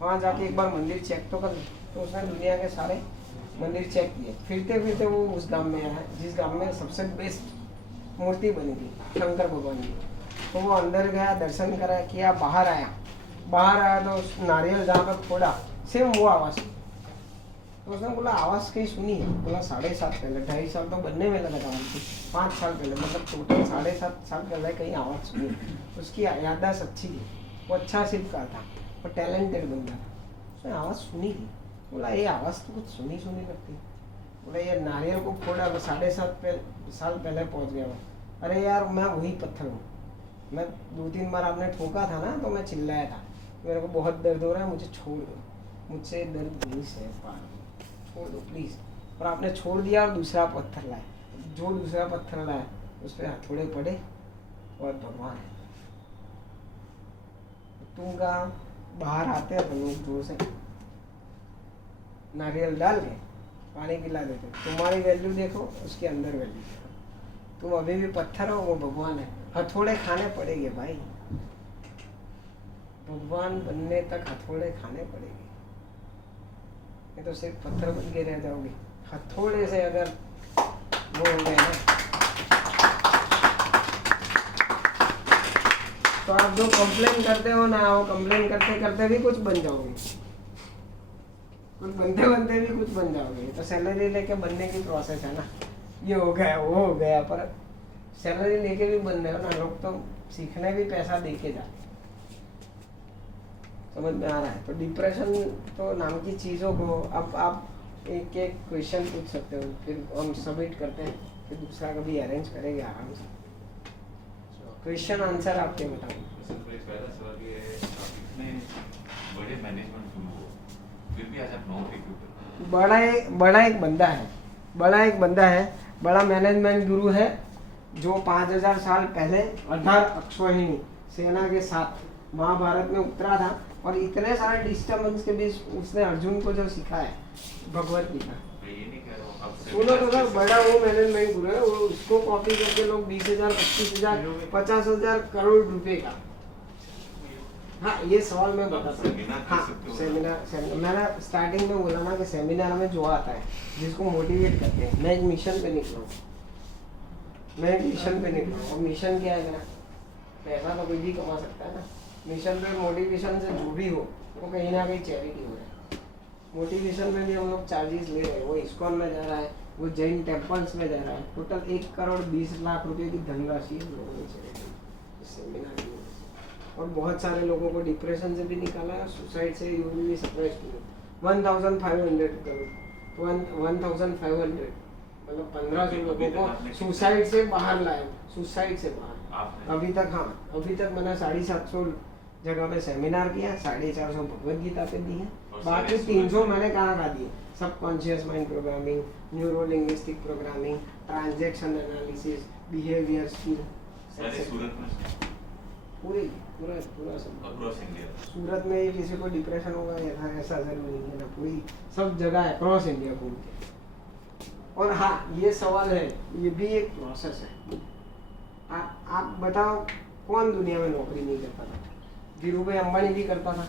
वहाँ जाके एक बार मंदिर चेक तो कर लूँ। तो उसने दुनिया के सारे मंदिर चेक किए। फिरते फिरते वो उस गांव में आया जिस गांव में सबसे बेस्ट मूर्ति बनी थी शंकर भगवान की। तो वो अंदर गया, दर्शन करा किया, बाहर आया तो नारियल जहाँ पर फोड़ा, सेम वो आवाज़। तो उसने बोला आवाज़ कहीं सुनी है? बोला 7.5 पहले, 2.5 साल तो बनने में लगा था उनकी, 5 साल पहले, मतलब टोटल 7.5 साल पहले कहीं आवाज़ सुनी। उसकी याददाश्त अच्छी थी, वो अच्छा शिल्पकार था, वो टैलेंटेड बंदा था, उसने आवाज़ सुनी थी। बोला ये आवाज़ तो कुछ सुनी लगती। बोला ये नारियल को फोड़ा, वो 7.5 साल पहले पहुँच गया वो। अरे यार मैं वही पत्थर हूँ, मैं 2-3 बार आपने ठोका था ना तो मैं चिल्लाया था, मेरे को बहुत दर्द हो रहा है, मुझे छोड़ दो, मुझसे दर्द नहीं सह पा रहा, छोड़ दो प्लीज़। और आपने छोड़ दिया और दूसरा पत्थर लाया। जो दूसरा पत्थर लाया उस पर हथौड़े पड़े और भगवान है। तुम का बाहर आते हैं तो लोग जोर से नारियल डाल के पानी पिला देते। तुम्हारी वैल्यू देखो, उसके अंदर वैल्यू देखो। तुम अभी भी पत्थर हो, वो भगवान है। हथौड़े खाने पड़ेंगे भाई, भगवान बनने तक हथौड़े खाने पड़ेंगे, नहीं तो सिर्फ पत्थर बन के रह जाओगे। हथौड़े से अगर वो हो गए ना तो आप जो कंप्लेन करते हो ना, वो कंप्लेन करते करते भी कुछ बन जाओगे, कुछ बनते बनते भी कुछ बन जाओगे। तो सैलरी लेके बनने की प्रोसेस है ना, ये हो गया वो हो गया, पर सैलरी लेके भी बन रहे हो ना, लोग तो सीखने भी पैसा दे के जाते। समझ में आ रहा है? तो डिप्रेशन तो नाम की चीज़ों को अब आप एक एक क्वेश्चन पूछ सकते हो, फिर हम सबमिट करते हैं, फिर दूसरा कभी अरेंज करेंगे आराम से। क्वेश्चन आंसर आपके बताओ। पहला सवाल ये है, इतने बड़े मैनेजमेंट गुरु हो, फिर भी आज आप नौकरी क्यों करते हैं? बड़ा एक बंदा है, बड़ा मैनेजमेंट गुरु है, जो 5000 साल पहले अधार अक्षोहिणी सेना के साथ महाभारत में उतरा था, और इतने सारे डिस्टर्बेंस के बीच उसने अर्जुन को जो सिखाया भगवत गीता। ये नहीं कह रहा हूँ, अब सुनो तो सर, बड़ा वो मैनेजमेंट गुरु है, वो उसको कॉपी करके लोग 20,000, 25,000, 50,000 करोड़ रुपए का। हाँ ये सवाल मैं बताता हूँ। हाँ सेमिनार मैंने स्टार्टिंग में बोला ना कि सेमिनार में जो आता है जिसको मोटिवेट करते हैं। मैं एक मिशन पे निकला हूँ, और मिशन क्या है मेरा? पैसा तो कोई भी कमा सकता है ना। मिशन पे मोटिवेशन से जो भी हो वो कहीं ना कहीं चैरिटी हो रहा है। मोटिवेशन में भी हम लोग चार्जेस ले रहे हैं, वो इस्कॉन में जा रहा है, वो जैन टेम्पल्स में जा रहा है। टोटल 1 करोड़ 20 लाख रुपए की धनराशि हम लोगों ने चैरिटी सेमिनार की। और बहुत सारे लोगों को डिप्रेशन से भी निकाला है, सुसाइड से you will be surprised to know 1500 crore 1500 मतलब 1500 लोगों को सुसाइड से बाहर लाया, सुसाइड से बाहर। अभी तक हाँ, अभी तक मैंने 750 जगह पे सेमिनार किया, 450 भगवत गीता पे दी है, बाकी 300 मैंने कहाँ दिए, subconscious mind programming, neuro linguistic programming, transaction analysis, behaviour skill, Surat में पूरी पूरा सब अक्रॉस इंडिया सूरत में ही किसी को डिप्रेशन होगा ऐसा जरूर नहीं है ना, पूरी सब जगह अक्रॉस इंडिया घूमते। और हाँ, ये सवाल है, ये भी एक प्रोसेस है। आप बताओ कौन दुनिया में नौकरी नहीं करता था? धीरू भाई अंबानी भी करता था,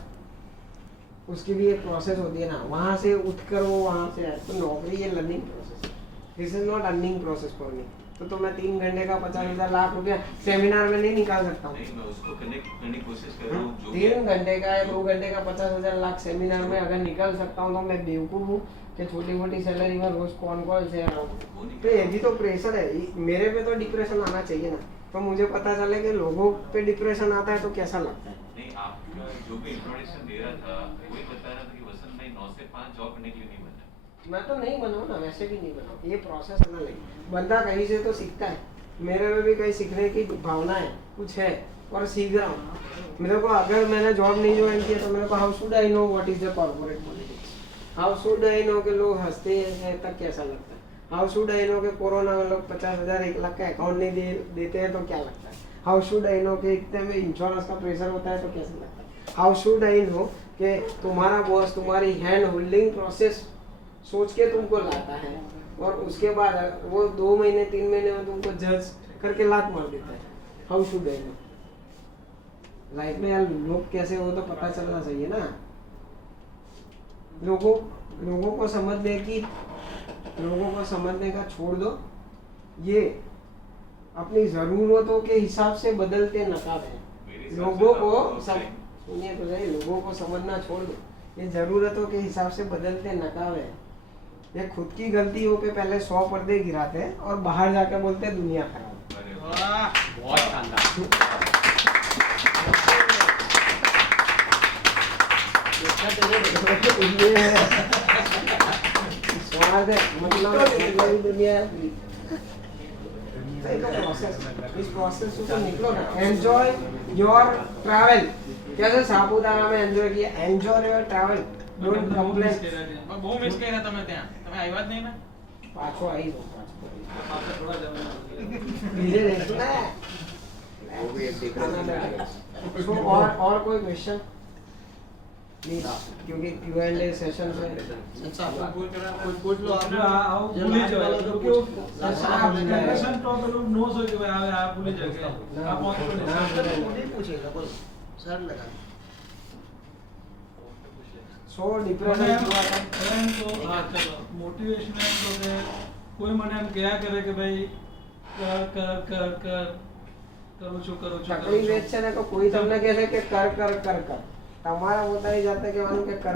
उसकी भी एक प्रोसेस होती है ना, वहाँ से उठकर वो वहाँ से आए। तो नौकरी ये learning process, this is not earning process for me. तो मैं 3 घंटे का 50,000 लाख रुपया सेमिनार में नहीं निकाल सकता हूँ। नहीं, मैं उसको कनेक्ट करने की कोशिश कर रहा हूँ। 3 घंटे का या 2 घंटे का 50,000 लाख सेमिनार में अगर निकाल सकता हूँ तो मैं बेवकूफ हूँ कि छोटी मोटी सैलरी में रोज कौन से आ रहा हूँ। तो ये भी तो प्रेशर है, मेरे पे तो डिप्रेशन आना चाहिए ना, तो मुझे पता चले कि लोगों पे डिप्रेशन आता है तो कैसा लगता है। नहीं, आपका जो भी इंट्रोडक्शन दे रहा था वही बता रहा था कि वसंत भाई 9 से 5 जॉब करने के लिए नहीं बना। मैं तो नहीं बनाऊँ ना, वैसे भी नहीं बनाऊँ, ये प्रोसेस है ना। नहीं, बंदा कहीं से तो सीखता है, मेरे में भी कहीं सीखने की भावना है, कुछ है और सीख रहा हूँ। मेरे को अगर मैंने जॉब नहीं ज्वाइन किया तो मेरे को how should I know what is the corporate politics, how should I know कि लोग हंसते हैं तक कैसा लगता है, हाउ शुड आई नो कि कोरोना में लोग 50,000 1 लाख का अकाउंट नहीं देते हैं तो क्या लगता है, हाउ शुड आई नो कि इतने में इंश्योरेंस का प्रेशर होता है तो कैसा लगता है, हाउ शुड आई नो कि तुम्हारा बॉस तुम्हारी हैंड होल्डिंग प्रोसेस सोच के तुमको लाता है और उसके बाद वो 2 महीने 3 महीने में तुमको जज करके लात मार देता है। How should I know? Life में यार लोग कैसे हो तो पता चलना चाहिए ना। लोगों को समझने का छोड़ दो, ये अपनी जरूरतों के हिसाब से बदलते नकाब है। लोगों को सुनिए तो सही, लोगों को समझना छोड़ दो, ये जरूरतों के हिसाब से बदलते नकाब है। ये खुद की गलतियों पे पहले 100 पर्दे गिराते हैं और बाहर जाके बोलते हैं दुनिया खराब। बहुत शानदार। मतलब दुनिया इस प्रोसेस से निकलो ना। एंजॉय योर ट्रैवल, कैसे सापुतारा में एंजॉय किया, enjoy your travel, don't complain. બહુ મિસ કર્યા તમે ત્યાં, તમે આવ્યા જ નહીં ને? પાછો આવી આપણે થોડા જવાનું બીજે રહેશું ને। वो भी एक दिख तो और कोई क्वेश्चन प्लीज, क्योंकि Q&A सेशन में આપણે આવું ભૂલી જવાય તો કેવું સેશન તો પેલું નો હોય કે ભાઈ આ ભૂલી જાય આ પહોંચ सर लगा सो डिप्रेशन એમ તો હા ચલો મોટિવેશન એમ તો કે કોઈ મને એમ કહ્યા કરે કે ભાઈ કરું છું તકલીફ એ છે ને કે કોઈ તમને કહે છે કે કર તમારા પોતાની જાતે કહેવાનું કે કર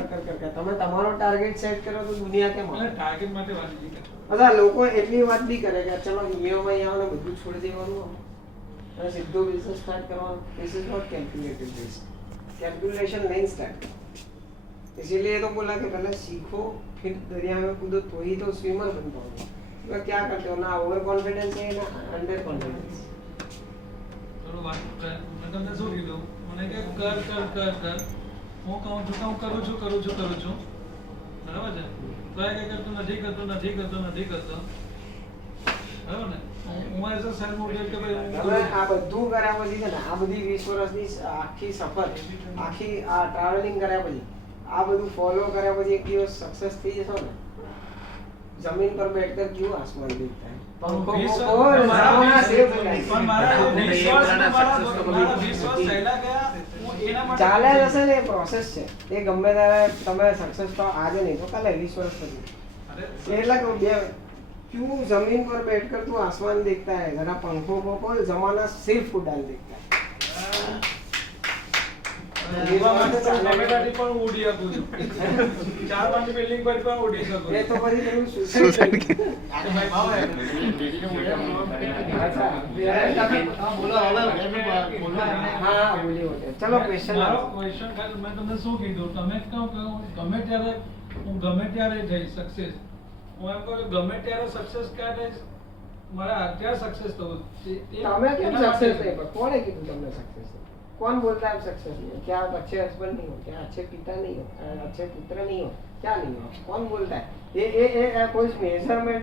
તમે તમારો ટાર્ગેટ સેટ કરો તો દુનિયા કેમ મને ટાર્ગેટ માટે વાત નહીં કરતો બધા લોકો એટલી વાત બી કરે કે ચલો EMI આવે બધું છોડી દેવાનું અને સીધો બિઝનેસ સ્ટાર્ટ કરવાનો। This is not calculated risk, calculation नहीं स्टार्ट। इसीलिए तो बोला कि पहले सीखो फिर दरिया में कूदो तो ही तो स्विमर बन पाओगे। तो क्या करते हो ना, ओवर कॉन्फिडेंस है ना अंडर कॉन्फिडेंस। થોડું વાત મેં તમને શું કીધું, મને કે કર હું કહું છું કે હું કરું છું બરાબર છે, તો એ કે તું નથી કરતો બરાબર ને। હું એઝ અ સેલ્ફ મોટિવેટ કે ભાઈ તમે આ બધું કર્યા પછી છે ને, આ બધી 20 વર્ષની આખી સફર, આખી આ ટ્રાવેલિંગ કર્યા પછી, આ બધું ફોલો કર્યા પછી એક દિવસ સક્સેસ થઈ જશો ને, જમીન પર બેઠकर क्यों आसमान देखता है? पंखों को खोल, सामना सेफ પણ મારા 20 વર્ષ ચાલ્યા ગયા, હું એના માટે ચાલે જશે ને, એ પ્રોસેસ છે। એ ગમે ત્યારે તમે સક્સેસ તો આજે નહીં તો કાલે 20 વર્ષ પછી। એટલે કે क्यों जमीन पर बैठकर तू आसमान देखता है, जरा पंखों को खोल, जमाना सिर्फ उड़ान देखता है। એવા માટે તો નોમેડાથી પણ ઉડી શકું છું 4 માળની બિલ્ડિંગ પર પણ ઉડી શકું એ તો પછી તમે suicide કરી. હા બોલી ઓકે ચલો ક્વેશ્ચન મારો ક્વેશ્ચન ખાલી મેં તમને શું કીધું તમે કહો કે ગમે ત્યારે હું ગમે ત્યારે જઈ સક્સેસ હું એમ કહું કે ગમે ત્યારે સક્સેસ ક્યારે મારે અત્યારે સક્સેસ થવું તમે કેમ સક્सेस नहीं पर कौन है कि तुम તમને સક્સેસ कौन बोलता है सक्सेस नहीं हो क्या आप अच्छे हस्बैंड नहीं हो क्या अच्छे पिता नहीं हो अच्छे पुत्र नहीं हो क्या नहीं हो कौन बोलता है ये कोई मेजरमेंट